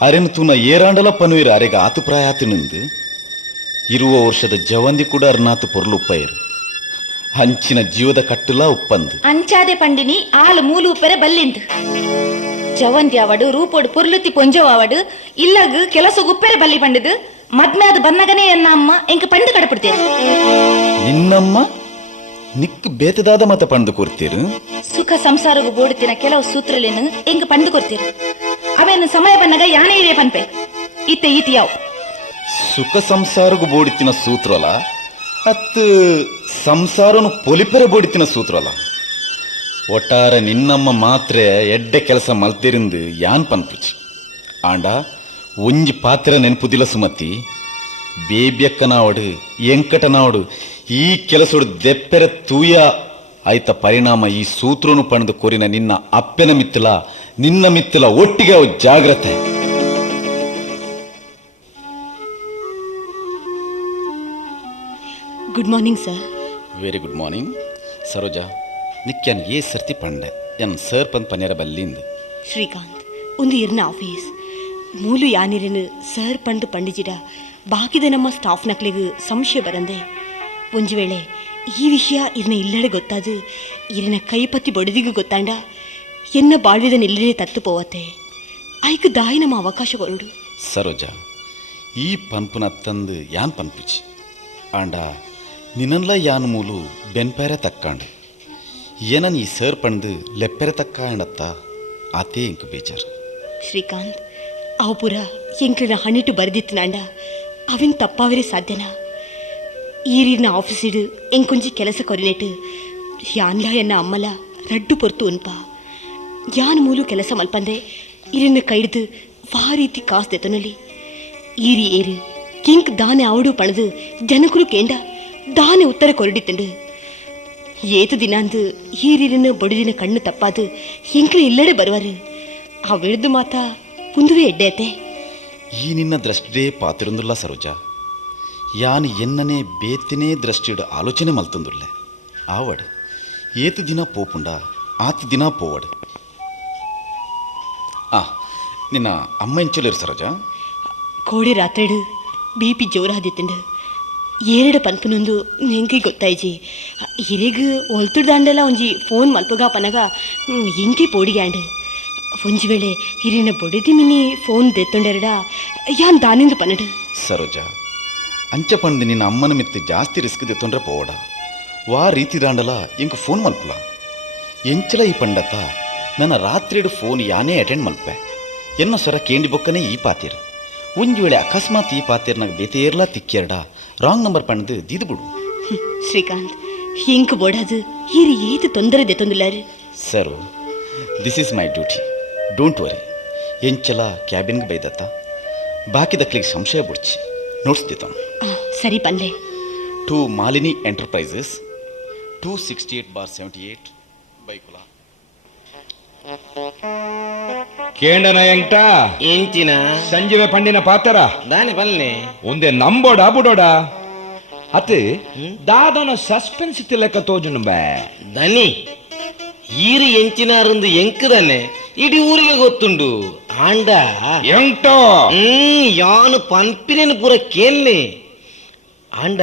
ಅರೆನು ತೂನ ಏರಾಂಡಲ ಪನುವಿರ ಅರೆಗ ಆತು ಪ್ರಾಯ ಆತುನಿಂದು ಇರುವ ವರ್ಷದ ಜವಂದಿ ಕೂಡ ಅರ್ನಾತು ಪೊರ್ಲು ಉಪ್ಪೈರು ಹಂಚಿನ ಜೀವದ ಕಟ್ಟುಲ ಉಪ್ಪಂದು ಅಂಚಾದೆ ಪಂಡಿನಿ ಆಳು ಮೂಲು ಉಪ್ಪೆರೆ ಬಲ್ಲಿಂದು ಜವಂದಿ ಅವಡು ರೂಪೋಡು ಪೊರ್ಲುತ್ತಿ ಪೊಂಜವಾವಡು ಇಲ್ಲಗ ಕೆಲಸ ಉಪ್ಪೆರೆ ಬಲ್ಲಿ ಪಂಡದು ಮದ್ಮೆ ಅದು ಬನ್ನಗನೇ ಎನ್ನ ಅಮ್ಮ ಎಂಕ ಪಂಡು ಕಡಪಡ್ತೇರು ನಿನ್ನಮ್ಮ ನಿಕ್ ಬೇತದಾದ ಮತ ಪಂಡು ಕೊಡ್ತೀರು ಸುಖ ಸಂಸಾರಗೂ ಬೋಡುತ್ತಿನ ಕೆಲವು ಸೂತ್ರಲೇನು ಎಂಕ ಪಂಡು ಕೊಡ್ತೀರು ಅವೇನು ಸಮಯ ಬನ್ನಗ ಯಾನೇ ಇರೇ ಪನ್ಪೆ ಇತ್ತೆ ಈತಿ ಯಾವ್ ಸುಖ ಸಂಸಾರಗೂ ಬೋಡಿತಿನ ಸೂತ್ರಲ್ಲ ಅತ್ತು ಸಂಸಾರನು ಪೊಲಿಪೆರೆ ಬೋಡಿತಿನ ಸೂತ್ರಲ್ಲ ಒಟ್ಟಾರೆ ನಿನ್ನಮ್ಮ ಮಾತ್ರ ಎಡ್ಡೆ ಕೆಲಸ ಮಲ್ತಿರಿಂದು ಯಾನ್ ಪನ್ಪುಚಿ ಆಂಡ ಒಂಜಿ ಪಾತ್ರ ನೆನಪುದಿಲ್ಲ ಸುಮತಿ ಬೇಬ್ಯಕ್ಕನಾವಡು ಎಂಕಟನಾವಡು ಈ ಕೆಲಸೋಡು ದೆಪ್ಪೆರೆ ತೂಯ ಆಯ್ತ ಪರಿಣಾಮ ಈ ಸೂತ್ರನು ಪಣದು ಕೊರಿನ ನಿನ್ನ ಅಪ್ಪೆನ ಮಿತ್ತಲ ನಿನ್ನ ಮಿತ್ತಲ ಒಟ್ಟಿಗೆ ಅವು ಜಾಗ್ರತೆ good morning sir very good morning Saroja ನಿಕ್ಯಾನ್ ಏ ಸರ್ತಿ ಪಂಡೆ ಎನ್ ಸರ್ ಪಂದ್ ಪನ್ಯರ ಬಲ್ಲಿಂದು ಶ್ರೀಕಾಂತ್ ಒಂದು ಇರ್ನ ಆಫೀಸ್ ಮೂಲು ಯಾನಿರನು ಸರ್ ಪಂಡು ಪಂಡಿಜಿಡ ಬಾಕಿದ ನಮ್ಮ ಸ್ಟಾಫ್ ನಕ್ಲಿಗೂ ಸಂಶಯ ಬರಂದೆ ಒಂದು ವೇಳೆ ಈ ವಿಷಯ ಇರ್ನ ಇಲ್ಲಡೆ ಗೊತ್ತಾದು ಇರಿನ ಕೈಪತ್ತಿ ಬೊಡದಿಗೂ ಗೊತ್ತಾಂಡ ಎನ್ನ ಬಾಳ್ವಿದ ನಿಲ್ಲನೆ ತತ್ತು ಪೋವತ್ತೆ ಐಕ್ ದಾಯಿ ನಮ್ಮ ಅವಕಾಶ ಕೊರಡು ಸರೋಜಾ ಈ ಪನ್ಪುನ ತಂದು ಯಾನ್ ಪನ್ಪುಚಿ ಆಂಡ ನಿನ್ನಲ್ಲ ಯಾನ್ ಮೂಲು ಬೆನ್ಪೆರೆ ತಕ್ಕಾಂಡು ಏನನ್ ಈ ಸರ್ ಪಂದು ಲೆಪ್ಪೆರೆ ತಕ್ಕಾಂಡತ್ತ ಆತೇ ಇಂಕು ಬೇಜಾರು ಶ್ರೀಕಾಂತ್ ಅವು ಪುರ ಎಂಕ್ಲಿನ ಹಣ್ಣಿಟ್ಟು ಬರೆದಿತ್ತು ನಾಂಡ ಅವಿನ್ ತಪ್ಪಾವರೇ ಸಾಧ್ಯನಾ ಈರಿನ ಆಫೀಸಿಡು ಎಂಕೊಂಜಿ ಕೆಲಸ ಕೊರಿನೆಟ್ಟು ಯಾನ್ಲ ಎನ್ನ ಅಮ್ಮಲ ರಡ್ಡು ಪೊರ್ತು ಉನ್ಪ ಯಾನ್ ಮೂಲು ಕೆಲಸ ಮಲ್ಪಂದೆ ಇರನ್ನ ಕೈಡ್ದು ವಾ ರೀತಿ ಕಾಸು ದೆತನೊಲಿ ಈರಿ ಏರು ಕಿಂಕ್ ದಾನೆ ಅವಡು ಪಣದು ಜನಕರು ಕೇಂಡ ದಾನೆ ಉತ್ತರ ಕೊರಡಿತ್ತಂಡು ಏತು ದಿನಾಂದು ಈರಿನ ಬೊಡಿದಿನ ಕಣ್ಣು ತಪ್ಪಾದು ಎಂಕ್ಲೆ ಇಲ್ಲಡೆ ಬರುವರು ಆ ವಿಳ್ದು ಮಾತ ಪುಂದುವೆ ಎಡ್ಡೆತೆ ಈ ನಿನ್ನ ದೃಷ್ಟಿಡೇ ಪಾತಿರೊಂದುಲ್ಲ ಸರೋಜಾ ಯಾನ್ ಎನ್ನನೇ ಬೇತಿನೇ ದೃಷ್ಟಿಡು ಆಲೋಚನೆ ಮಲ್ತೊಂದುಲ್ಲೆ ಆವಡ್ ಏತು ದಿನ ಪೋಪುಂಡ ಆತು ದಿನ ಪೋವಡ್ ನಿನ್ನ ಅಮ್ಮ ಎಂಚಲಿರು ಸರೋಜಾ ಕೋಡೆ ರಾತ್ರಿಡು BP ಜೋರಾದಿತ್ತಂಡು ಏರಡು ಪನ್ಪನೊಂದು ನೆಂಗೆ ಗೊತ್ತಾಯ್ಜಿ ಹಿರಿಗ ಒಲ್ತುಡ್ ದಾಂಡೆಲ್ಲ ಒಂಜಿ ಫೋನ್ ಮಲ್ಪಗ ಪನಗ ಎಂಕಿ ಪೋಡಿಗ್ಯಾಂಡು ಒಂಜಿ ವೇಳೆ ಹಿರಿನ ಬೊಡಿದಿ ಮಿನಿ ಫೋನ್ ದೆತ್ತೊಂಡೆರಡ ಯಾನ್ ದಾನಿಂದು ಪನ್ನಡು ಸರೋಜಾ ಅಂಚ ಪಂದು ನಿನ್ನ ಅಮ್ಮನ ಮಿತ್ತು ಜಾಸ್ತಿ ರಿಸ್ಕ್ ದೆತ್ತೊಂಡ್ರೆ ಪೋವಡ ವಾ ರೀತಿ ದಾಂಡಲ ಎಂಕ ಫೋನ್ ಮಲ್ಪಲ ಎಂಚಲ ಈ ಪಂಡತ್ತ ನನ್ನ ರಾತ್ರಿಡು ಫೋನ್ ಯಾನೇ ಅಟೆಂಡ್ ಮಲ್ಪೆ ಎನ್ನ ಸ್ವರ ಕೇಂಡಿ ಬೊಕ್ಕನೆ ಈ ಪಾತೀರ್ ಒಂಜಿ ವೇಳೆ ಅಕಸ್ಮಾತ್ ಈ ಪಾತೀರ್ನಾಗ ಬೇತೇರ್ಲ ತಿಕ್ಕೆರಡ ರಾಂಗ್ ನಂಬರ್ ಪಂದು ದಿದು ಬಿಡು ಶ್ರೀಕಾಂತ್ ಎಂಕ್ ಬೋಡಾದು ಹಿರಿ ಏತು ತೊಂದರೆ ದೆತ್ತೊಂದುಲ್ಲಾರು sir this is my duty don't worry ಎಂಚಲ ಕ್ಯಾಬಿನ್ಗೆ ಬೈದತ್ತ ಬಾಕಿದಕ್ಲಿಗೆ ಸಂಶಯ ಬುಡ್ಚಿ ನೋಡ್ಸ್ದಿತ್ತ ಸರಿ ಪನ್ಲೆ ಟು ಮಾಲಿನಿ ಎಂಟರ್ಪ್ರೈಸಸ್ 268/78 ಬೈಕುಲ ಕೇಂಡನ ಎಂಟ ಎಂಚಿನ ಸಂಜೀವೆ ಪಂಡಿನ ಪಾತರ ದಾನೆ ಬಲ್ಲೆ ಒಂದೇ ನಂಬೋಡ ಬುಡೋಡ ಅತ್ತೆ ದಾದನ ಸಸ್ಪೆನ್ಸ್ ಲೆಕ್ಕ ತೋಜುನು ಬೇ ದನಿ ಈರು ಎಂಚಿನಾರೊಂದು ಎಂಕದನೆ ಇಡೀ ಊರಿಗೆ ಗೊತ್ತುಂಡು ಆಂಡ ಎಂಟೋ ಯಾನು ಪಂಪಿನ ಪೂರ ಕೇಳ್ನೆ ಆಂಡ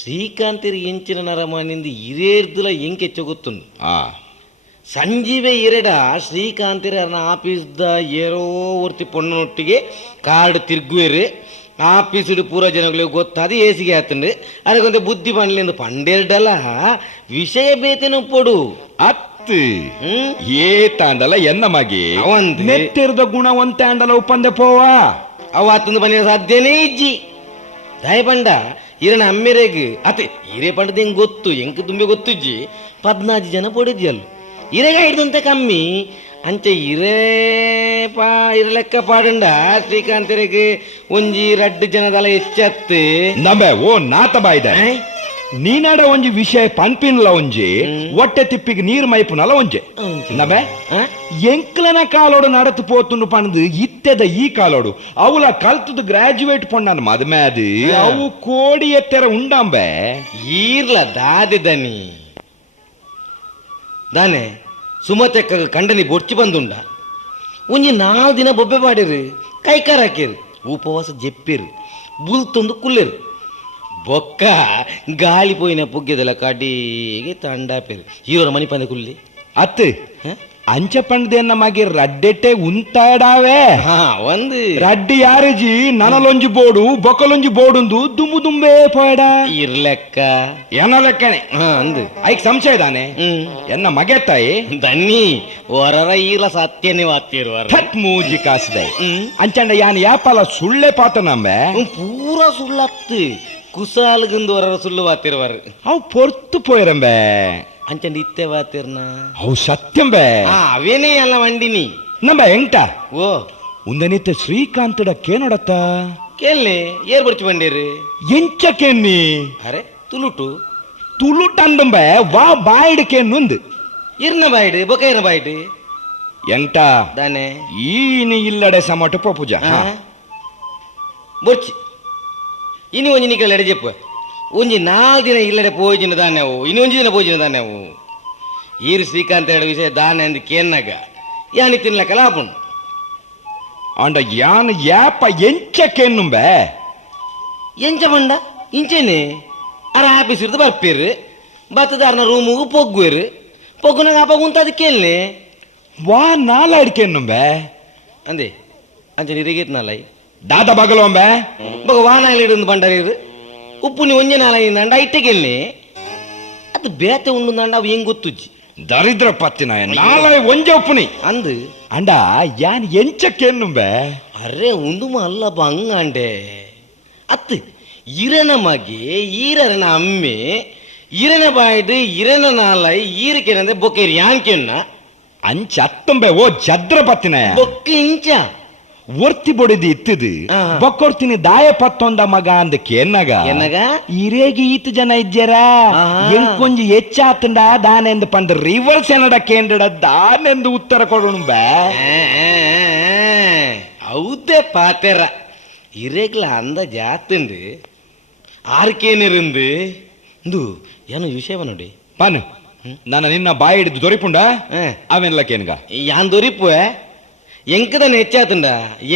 ಶ್ರೀಕಾಂತರಿ ಎಂಚಿನ ನರಮಾನಿಂದ ಹಿರೇರ್ದುಲ ಎಂಕೆಚ್ಚ ಗೊತ್ತುಂಡು ಸಂಜೀವೆ ಎರಡ ಶ್ರೀಕಾಂತಿರ ಆಫೀಸ್ದ ಏರೋ ಒರ್ತಿ ಪೊಣ್ಣನೊಟ್ಟಿಗೆ ಕಾರ್ಡ್ ತಿರ್ಗುವೇರು ಆಫೀಸ್ಡು ಪೂರ ಜನಗಳಿಗೆ ಗೊತ್ತಾದ ಏಸಿಗೆ ಆತಂಡು ಅದಕ್ಕೊಂದು ಬುದ್ಧಿ ಪಂಡ್ಲಿಂದ ಪಂಡೆರಡಲ್ಲ ವಿಷಯ ಬೇತೇನು ಪೊಡು ಅತ್ತು ಏ ತಾಂಡಲ ಎನ್ನ ಮಗೆ ನೆತ್ತಿರದ ಗುಣ ಒಂದ್ ತಾಂಡಲ ಉಪ್ಪಂದೆ ಪೋವಾ ಅವತ್ತೊಂದು ಮನೆ ಸಾಧ್ಯನೇ ಇಜ್ಜಿ ದಯ ಪಂಡ ಇರನ ಅಮ್ಮೆರೆಗ್ ಅತ್ತೆ ಹಿರೇ ಪಂಡದ ಹೆಂಗ್ ಗೊತ್ತು ಹೆಂಗ್ ತುಂಬೆ ಗೊತ್ತುಜ್ಜಿ 14 ಜನ ಪೊಡಿದ್ಯಲ್ಲ ಇರೆಗ ಹಿಡ್ದಂತೆ ಕಮ್ಮಿ ಅಂಚೆ ಇರಲೆಕ್ಕ ಪಾಡುಂಡ ಶ್ರೀಕಾಂತರಿಗೆ ಒಂಜಿ ರಡ್ಡು ಜನದಲ ಹೆಚ್ಚತ್ತು ನಬೆ ಓ ನಾತ ಬಾಯ್ದ ನೀನಾಡ ಒಂಜಿ ವಿಷಯ ಪನ್ಪಿನ್ಲ ಒಂಜಿ ಹೊಟ್ಟೆ ತಿಪ್ಪಿಗೆ ನೀರು ಮೈಪುನಲ ಒಂಜೆ ನಬೆ ಎಂಕ್ಲನ ಕಾಲೋಡು ನಡತು ಪೋತುಂಡು ಪಣದು ಇತ್ತೆದ ಈ ಕಾಲೋಡು ಅವಳ ಕಲ್ತದ ಗ್ರಾಜುಯೇಟ್ ಪೊಣ್ಣನ ಮದ್ಮೆ ಅದು ಅವು ಕೋಡಿ ಎತ್ತೆರ ಉಂಡಂಬೆ ಈರ್ಲ ದಾದೆ ದನಿ ದಾನೆ ಸುಮತೆಕ್ಕ ಕಂಡನಿ ಬೊಡ್ಚಿ ಬಂದುಂಡ ಒಂಜಿ 4 ದಿನ ಬೊಬ್ಬೆ ಮಾಡಿರು ಕೈಕಾರ ಹಾಕಿರು ಉಪವಾಸ ಜೆಪ್ಪಿರು ಬುಲ್ತೊಂದು ಕುಲ್ಲೆರು ಬೊಕ್ಕ ಗಾಳಿ ಪೋಯಿನ ಪುಗ್ಗೆದೆಲ್ಲ ಕಡಿಗೆ ತಂಡಾಪೇರು ಹೀರೋರ ಮನಿ ಪಂದೆ ಕುಲ್ಲಿ ಅತ್ತು ಅಂಚ ಪಂಡದೆನ್ನ ಮಗೆ ರಡ್ಡೆಟ್ಟೆ ಉಂಟಾಡಾವೆ ಒಂದು ರಡ್ಡಿ ಯಾರಜಿ ನನಲೊಂಜಿ ಬೋಡು ಬೊಕ್ಕಲೊಂಜಿ ಬೋಡುಂದು ದುಂಬು ದುಂಬೇ ಪೋಯಡ ಇರ್ಲೆಕ್ಕ ಏನೋ ಲೆಕ್ಕನೆ ಅಂದು ಐಕ್ ಸಂಶಯ ಇದಾನೆ ಎನ್ನ ಮಗೆ ತಾಯಿ ದನ್ನಿ ಹೊರರ ಈರ್ಲ ಸತ್ಯನೇ ವಾಕ್ತಿರುವಾರ ಥಟ್ ಮೂಜಿ ಕಾಸ್ದೆ ಅಂಚಂಡ ಯಾನ್ ಯಾಪಲ ಸುಳ್ಳೆ ಪಾತ ನಂಬೆ ಪೂರ ಸುಳ್ಳತ್ತು ಕುಸಾಲ್ಗಂದು ಹೊರರ ಸುಳ್ಳು ವಾತಿರುವಾರ ಅವು ಪೊರ್ತು ಪೋಯರಂಬೆ ಅಂಚಂಡ ಇತ್ತೆ ವಾತಿರ್ನ ಅವು ಸತ್ಯಂಬೆ ಅವೇನೇ ಅಲ್ಲ ವಂಡಿನಿ ನಂಬ ಎಂಟ ಓ ಉಂದನಿತ್ತ ಶ್ರೀಕಾಂತಡ ಕೇನೊಡತ್ತ ಕೇಳ್ನೆ ಏರ್ ಬಡ್ಚಿ ಬಂಡೇರು ಎಂಚ ಕೇನ್ನಿ ಅರೆ ತುಳುಟು ತುಳುಟಂದಂಬೆ ವಾ ಬಾಯಿಡ್ ಕೇನ್ನುಂದು ಇರ್ನ ಬಾಯ್ಡು ಬೊಕ ಇರ್ನ ಬಾಯ್ಡು ಎಂಟ ದಾನೆ ಈನಿ ಇಲ್ಲಡೆ ಸಮಟ ಪೂಜ ಬೊಡ್ಚಿ ಇನ್ನು ಒಂಜಿ ನಿಕಲ್ ಎಡೆ ಜೆಪ್ಪು ಒಂಜಿ 4 ದಿನ ಇಲ್ಲಡೆ ಪೋಜಿನ ದಾನ್ಯವು ಇನ್ನೊಂಜಿ ದಿನ ಪೋಜಿನ ದಾನ್ಯವು ಈರು ಶ್ರೀಕಾಂತ ಹೇಳೋ ವಿಷಯ ದಾನೆ ಅಂದ್ ಕೇನ್ನಾಗ ಯಾನಿ ತಿನ್ಲಕ್ಕ ಲಾಪುಂಡು ಅಂಡ ಯಾನ್ ಯಾಪ ಎಂಚ ಕೇನ್ನುಂಬೆ ಎಂಚ ಬಂಡ ಇಂಚೇನೆ ಅರ ಆಫೀಸ್ ಇರ್ದು ಬರ್ಪೇರು ಬತ್ತದಾರನ ರೂಮುಗು ಪೊಗ್ಗುವೇರು ಪೊಗ್ಗುನಾಗ ಆಪ ಉಂತದ ಕೇಳ್ನೆ ವಾ ನಾಲಾಡ್ ಕೇನ್ನುಂಬೆ ಅಂದೆ ಅಂಚ ನಿರಿಗೇತ್ನಲ್ಲ ದಾದ ಬಗಲೋಂಬೆ ಬಗ ವಾನಾಯಲ್ಲಿ ಇಡೊಂದು ಬಂಡರೀರು ಉಪ್ಪು ನೀ ಒಂಜೆ ನಾಲಂಡ ಐಟೆ ಕೇಳ್ನೆ ಅದು ಬೇತೆ ಉಂಡು ಅವು ಹೆಂಗ್ ಗೊತ್ತುಜ್ಜಿ ದರಿದ್ರ ಪತ್ತಿನ ನಾಳೆ ಒಂಜೆ ಉಪ್ಪುನಿ ಅಂದು ಅಂಡ ಯಾನ್ ಎಂಚ ಕೇನ್ನುಂಬೆ ಅರೆ ಉಂದು ಅಲ್ಲ ಬಂಗಂಡೆ ಅತ್ತು ಇರನ ಮಗೆ ಈರನ ಅಮ್ಮೆ ಇರನ ಬಾಯ್ಡು ಇರನ ನಾಲೈ ಈರಕೇನಂದ್ರೆ ಬೊಕ್ಕೇರಿ ಯಾಂಕೆನ್ನ ಅಂಚ ಅತ್ತಂಬೆ ಓ ಜದ್ರ ಪತ್ತಿನ ಬೊಕ್ಕ ಇಂಚ ಒರ್ತಿ ಬೊಡಿದು ಇತ್ತದು ಬೊಕ್ಕೊಡ್ತೀನಿ ದಾಯ ಪತ್ತೊಂದ ಮಗ ಅಂದ ಕೇನ್ನಗ ಏನಗ ಇರೇಗಿ ಈತು ಜನ ಇಜ್ಜರ ಎಂಕೊಂಜಿ ಹೆಚ್ಚಾತಂಡ ದಾನೆಂದು ಪಂಡ ರಿವರ್ಸ್ ಏನಡ ಕೇಂದ್ರ ದಾನೆಂದು ಉತ್ತರ ಕೊಡೋಣ ಬೇ ಹೌದೇ ಪಾತೆರ ಇರೇಗ್ಲ ಅಂದ ಜಾತಂಡು ಆರ್ಕೇನಿருந்து ಇಂದು ಏನೋ ವಿಷಯವ ನೋಡಿ ಪಾನು ನಾನು ನಿನ್ನ ಬಾಯಿ ಹಿಡಿದು ದೊರಿಪುಂಡ ಅವೆಲ್ಲ ಕೇನ್ಗ ಯಾನ್ ದೊರಿಪುವೆ ಎಂಕದನ್ನ ಹೆಚ್ಚಾತಂಡ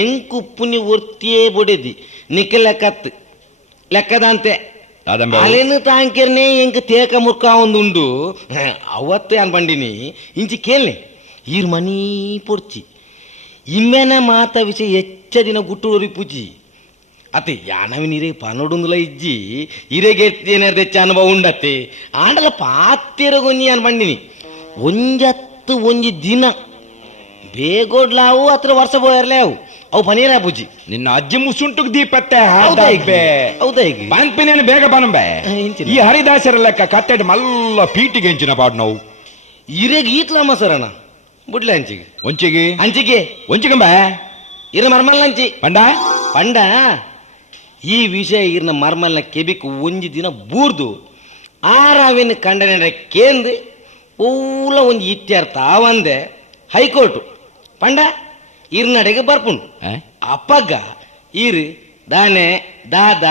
ಎಂಕು ಉಪ್ಪುನಿ ಒರ್ತಿಯೇ ಬೊಡೆದಿ ನಿಕ್ಕ ಲೆಕ್ಕತ್ತು ಲೆಕ್ಕದಂತೆ ಅಲೆನು ತಾಂಕಿರ್ನೆ ಎಂಕ ತೇಕ ಮುರ್ಕ ಒಂದುಂಡು ಅವತ್ತು ಅನ್ ಬಂಡಿನಿ ಇಂಚಿ ಕೇಳ್ನೆ ಈರ್ ಮನಿ ಪೊಡ್ಚಿ ಇಮ್ಮೆನ ಮಾತ ವಿಷಯ ಹೆಚ್ಚ ದಿನ ಗುಟ್ಟು ಪೂಜಿ ಅತ್ತೆ ಯಾನವಿನ ಇರೇ ಪನೋಡುಂದುಲ ಇಜ್ಜಿ ಇರೆಗೆ ಏನಾರು ಹೆಚ್ಚ ಅನುಭವ ಉಂಡತ್ತೆ ಆಂಡಲ ಪಾತಿರಗೊಂಜಿ ಅನ್ ಬಂಡಿನಿ ಒಂಜತ್ತು ಒಂಜಿ ದಿನ ಬೇಗೋಡ್ಲಾವು ಹತ್ರ ವರ್ಷ ಬೋಯರ್ಲೇವು ಅವು ಪನೀರ ಪೂಜಿ ನಿನ್ನ ಅಜ್ಜಿ ಮುಸುಂಟುಕ್ ದೀಪತ್ತೆ ಹೌದಾ ಈಗ ಬಾನ್ಪಿನೇನು ಬೇಗ ಬನಂಬೆ ಈ ಹರಿದಾಸರ ಲೆಕ್ಕ ಕತ್ತೆಡ್ ಮಲ್ಲ ಪೀಟಿಗೆ ಹೆಂಚಿನ ಪಾಡ್ ನಾವು ಇರೆಗೆ ಈತ್ಲಮ್ಮ ಸರಣ ಬುಡ್ಲೆ ಅಂಚಿಗೆ ಅಂಚಿಗೆ ಒಂಚಿಗಂಬೆ ಇರ ಮರ್ಮಲ್ ಅಂಚಿ ಪಂಡ ಈ ವಿಷಯ ಇರ್ನ ಮರ್ಮಲ್ನ ಕೆಬಿಕ್ ಒಂಜಿ ದಿನ ಬೂರ್ದು ಆರಾವಿನ ಕಂಡನ ಕೇಂದು ಪೂಲ ಒಂಜಿ ಇತ್ಯರ್ಥ ಅವಂದೆ ಹೈಕೋರ್ಟು ಪಂಡ ಇರ್ನಡೆಗೆ ಬರ್ಪುಂಡು ಅಪ್ಪಗ ಇರು ದಾನೆ ದಾದ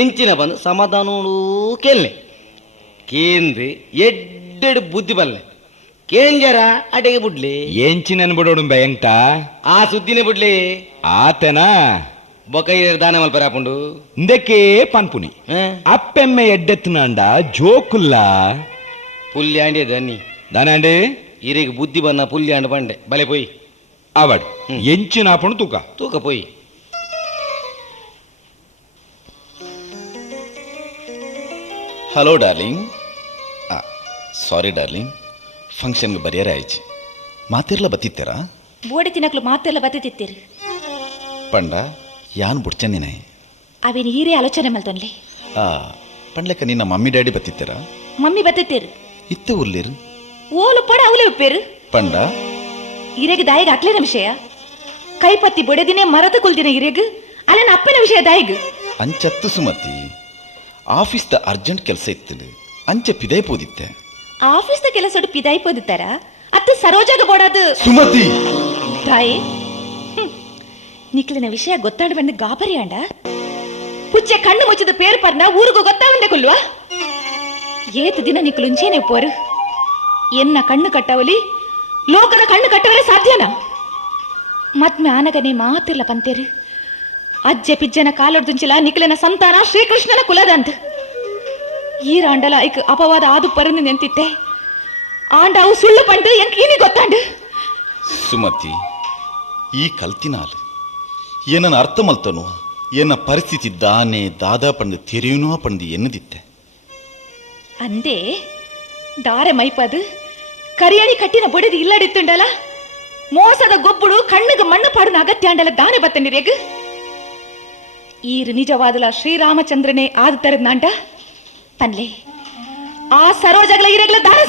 ಎಂಚಿನ ಬಂದು ಸಮಾಧಾನೋಡು ಕೇಳ್ನೆ ಕೇಂದ್ರಿ ಎಡ್ಡೆಡು ಬುದ್ಧಿ ಬಲ್ಲೆ ಕೇಂಜರ ಅಡೆಗೆ ಬಿಡ್ಲಿ ಎಂಚಿನ ಬಿಡೋಡು ಎಂಟ ಆ ಸುದ್ದಿನೇ ಬಿಡ್ಲಿ ಆತನಾ ಬೊಕೈ ದಾನ ಮಲ್ಪರ ಹಾಕೊಂಡು ಇಂದಕ್ಕೆ ಪನ್ಪುನಿ ಅಪ್ಪೆಮ್ಮೆ ಎಡ್ಡೆತ್ತನಂಡ ಜೋಕುಲ್ಲ ಪುಲ್ಯಾಂಡಿ ದನ್ನಿ ದಾನಾಂಡಿ ಇರಿಗೆ ಬುದ್ಧಿ ಬನ್ನ ಪುಲ್ಯಾಂಡ್ ಬಂಡೆ ಬಲೆ ಪೋಯಿ ಅವಡ್ ಎಂಚಿನ ಆಪಣು ತೂಕ ಪೋಯಿ ಹಲೋ ಡಾರ್ಲಿಂಗ್ ಸಾರಿ ಡಾರ್ಲಿಂಗ್ ಫಂಕ್ಷನ್ಗೆ ಬರೆಯರ ಆಯ್ತು ಮಾತಿರ್ಲ ಬತ್ತಿತ್ತಾರಾ ಬೋಡೆ ತಿನ್ನಕ್ಲು ಮಾತೆಲ್ಲ ಬತ್ತಿತ್ತೀರಿ ಪಂಡ ಯಾನ್ ಬುಡ್ಚಂದಿನೇ ಅವೇನು ಹೀರೆ ಆಲೋಚನೆ ಮಲ್ತೊನ್ಲಿ ಪಂಡ್ಲೆಕ್ಕ ನಿನ್ನ ಮಮ್ಮಿ ಡ್ಯಾಡಿ ಬತ್ತಿತ್ತಾರಾ ಮಮ್ಮಿ ಬತ್ತಿತ್ತೀರಿ ಇತ್ತೆ ಉರ್ಲಿರು ಓಲು ಪಡ ಅವಲೇ ಉಪ್ಪೇರು ಪಂಡ ಇರೆಗ್ ದಾಯಿಗ್ ಅಕ್ಲೇನ ವಿಷಯ ಕೈಪತ್ತಿ ಬೊಡೆದಿನೇ ಮರದ ಕುಲ್ದಿನ ಇರೆಗ್ ಅಲ್ಲನ ಅಪ್ಪನ ವಿಷಯ ದಾಯಿಗ್ ಅಂಚತ್ತು ಸುಮತಿ ಆಫೀಸ್ದ ಅರ್ಜೆಂಟ್ ಕೆಲಸ ಇತ್ತು ಅಂಚೆ ಪಿದೈ ಪೋದಿತ್ತೆ ಆಫೀಸ್ದ ಕೆಲಸ ಪಿದಾಯಿ ಪೋದಿತ್ತಾರ ಅತ್ತು ಸರೋಜಾಗ ಬೋಡಾದು ಸುಮತಿ ತಾಯಿ ನಿಕ್ಲಿನ ವಿಷಯ ಗೊತ್ತಾಂಡು ಬಂದು ಗಾಬರಿ ಆಂಡ ಪುಚ್ಚೆ ಕಣ್ಣು ಮುಚ್ಚಿದ ಪೇರು ಪರ್ನ ಊರಿಗೂ ಗೊತ್ತಾವಂದೆ ಕೊಲ್ವಾ ಏತು ದಿನ ನಿಕ್ಲುಂಚೇನೆ ಪೋರು ಎನ್ನ ಕಣ್ಣು ಕಟ್ಟವಲಿ ಲೋಕದ ಕಣ್ಣು ಕಟ್ಟವರೇ ಸಾಧ್ಯನಾ ಮತ್ಮೆ ಆನಗನೆ ಮಾತಿರ್ಲ ಪಂತೇರು ಅಜ್ಜೆ ಪಿಜ್ಜನ ಕಾಲೊಡ್ದುಂಚಿಲ ನಿಕ್ಲಿನ ಸಂತಾನ ಶ್ರೀಕೃಷ್ಣನ ಕುಲದಂತ ಈ ರಾಂಡಲ ಐಕ್ ಅಪವಾದ ಆದು ಪರಂದು ನೆಂತಿತ್ತೆ ಆಂಡ ಅವು ಸುಳ್ಳು ಪಂಡು ಎಂಕ್ ಇನಿ ಗೊತ್ತಾಂಡು ಸುಮತಿ ಈ ಕಲ್ತಿನಾಲು ಏನನ್ನ ಅರ್ಥ ಮಲ್ತನು ಏನ ಪರಿಸ್ಥಿತಿ ದಾನೆ ದಾದಾ ಪಂಡು ತೆರೆಯುನೋ ಪಂಡು ಎನ್ನದಿತ್ತೆ ಅಂದೇ ದಾರೆ ಮೈಪದು ಕರಿಯಣಿ ಕಟ್ಟಿನ ಬೊಡೆದು ಇಲ್ಲಡಿತ್ತುಂಡಲ ಮೋಸದ ಗೊಬ್ಬುಡು ಕಣ್ಣಿಗೆ ಮಣ್ಣು ಪಾಡಿನ ಅಗತ್ಯ ಅಂಡಲ ದಾನೆ ಬತ್ತಂಡಿರೇಗ ಈರು ನಿಜವಾದಲ ಶ್ರೀರಾಮಚಂದ್ರನೇ ಆದ ತರದ ನಾಂಡ ಪನ್ಲೆ ಆ ಸರೋಜಗಳ ಇರಗಲ ದಾನ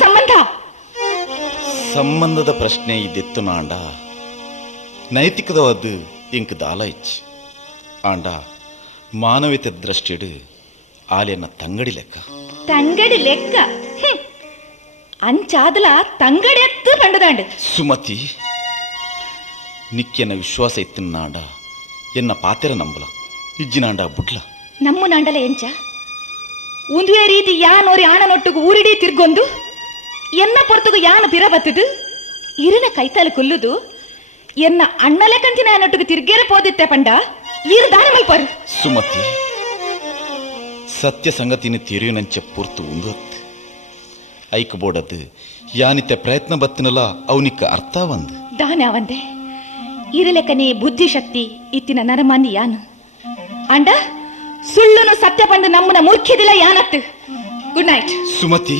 ಸಂಬಂಧದ ಪ್ರಶ್ನೆ ಇದ್ದೆತ್ತು ನಾಂಡ ನೈತಿಕದವಾದ ಇಂಕ್ ದಾಲ ಇಚ್ಚಿ ಆಂಡ ಮಾನವೀಯತೆ ದೃಷ್ಟಿಡು ಆಲೆಯನ್ನ ತಂಗಡಿ ಲೆಕ್ಕ ಅಂಚಾದಲ ತಂಗಡಿ ಎತ್ತು ಪಂಡದಾಂಡು ಸುಮತಿ ನಿಕ್ಕೆನ ವಿಶ್ವಾಸ ಇತ್ತಿನ ನಾಂಡ ಎನ್ನ ಪಾತೆರ ನಂಬಲ ಇಜ್ಜಿನಾಂಡ ಬುಡ್ಲ ನಮ್ಮ ನಾಂಡಲ ಎಂಚ ಒಂದುವೇ ರೀತಿ ಯಾನೋರಿ ಆಣನೊಟ್ಟಿಗೂ ಊರಿಡೀ ತಿರ್ಗೊಂದು ಎನ್ನ ಪೊರ್ತುಗು ಯಾನು ಪಿರ ಬತ್ತದು ಇರಿನ ಕೈತಾಲು ಕೊಲ್ಲುದು ಎನ್ನ ಅಣ್ಣಲೆ ಕಂತಿನ ಆನೊಟ್ಟಿಗೆ ತಿರ್ಗೇರೆ ಪೋದಿತ್ತೆ ಪಂಡ ಈರು ದಾನ ಮಲ್ಪಾರು ಸುಮತಿ ಸತ್ಯ ಸಂಗತಿನ ತೆರೆಯುನಂಚೆ ಪೂರ್ತು ಒಂದು ಹತ್ತು ಐಕ್ ಬೋಡದು ಯಾನಿತ್ತೆ ಪ್ರಯತ್ನ ಬತ್ತಿನಲ್ಲ ಅವನಿಕ್ಕ ಅರ್ಥ ಒಂದು ದಾನ ಅವಂದೆ ಇರಲೆಕ್ಕನೆ ಬುದ್ಧಿಶಕ್ತಿ ಇತ್ತಿನ ನರಮಾನ್ಯ ಯಾನು ಅಂಡ ಸುಳ್ಳುನು ಸತ್ಯ ಪಂಡು ನಮ್ಮನ ಮೂರ್ಖಿದಿಲ್ಲ ಯಾನತ್ತು ಗುಡ್ ನೈಟ್ ಸುಮತಿ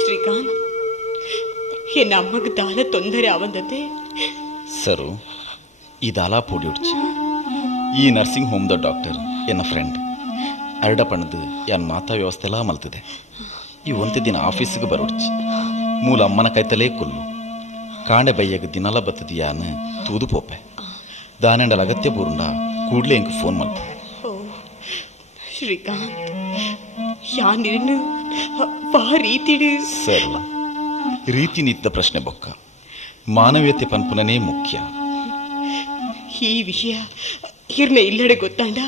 ಶ್ರೀಕಾಂತ್ ಎನ್ನ ಅಮ್ಮಗ ದಾನ ತೊಂದರೆ ಆವಂದತೆ ಸರು ಈ ದಾಲಾ ಪೋಡಿ ಉಡ್ಚಿ ಈ ನರ್ಸಿಂಗ್ ಹೋಮ್ದ ಡಾಕ್ಟರ್ ಎನ್ನ ಫ್ರೆಂಡ್ ಅರಡ ಪಣದು ಯಾನ್ ಮಾತಾ ವ್ಯವಸ್ಥೆಲ್ಲ ಮಲ್ತದೆ ಈ ಒಂದೇ ದಿನ ಆಫೀಸಿಗೆ ಬರೋಡ್ಚಿ ಮೂಲ ಅಮ್ಮನ ಕೈತಲೇ ಕೊಲ್ಲು ಕಾಂಡೆ ಬಯ್ಯಾಗ ದಿನಲ್ಲ ಬತ್ತದ ಯಾನ್ ತೂದು ಪೋಪೆ ದಾನೆಂಡಲ ಅಗತ್ಯ ಪೂರ್ಣ ಕೂಡ್ಲೆ ಎಂಕ್ ಫೋನ್ ಮಲ್ತ ಶ್ರೀಕಾಂತ್ ಯಾನಿನ್ನು ಬಾ ರೀತಿಡು ಸರ್ ರೀತಿ ನಿತ್ತ ಪ್ರಶ್ನೆ ಬೊಕ್ಕ ಮಾನವೀಯತೆ ಪನ್ಪುನನೇ ಮುಖ್ಯ ಈ ವಿಷಯ ಹಿರ್ನೆ ಇಲ್ಲಡೆ ಗೊತ್ತಾಂಡ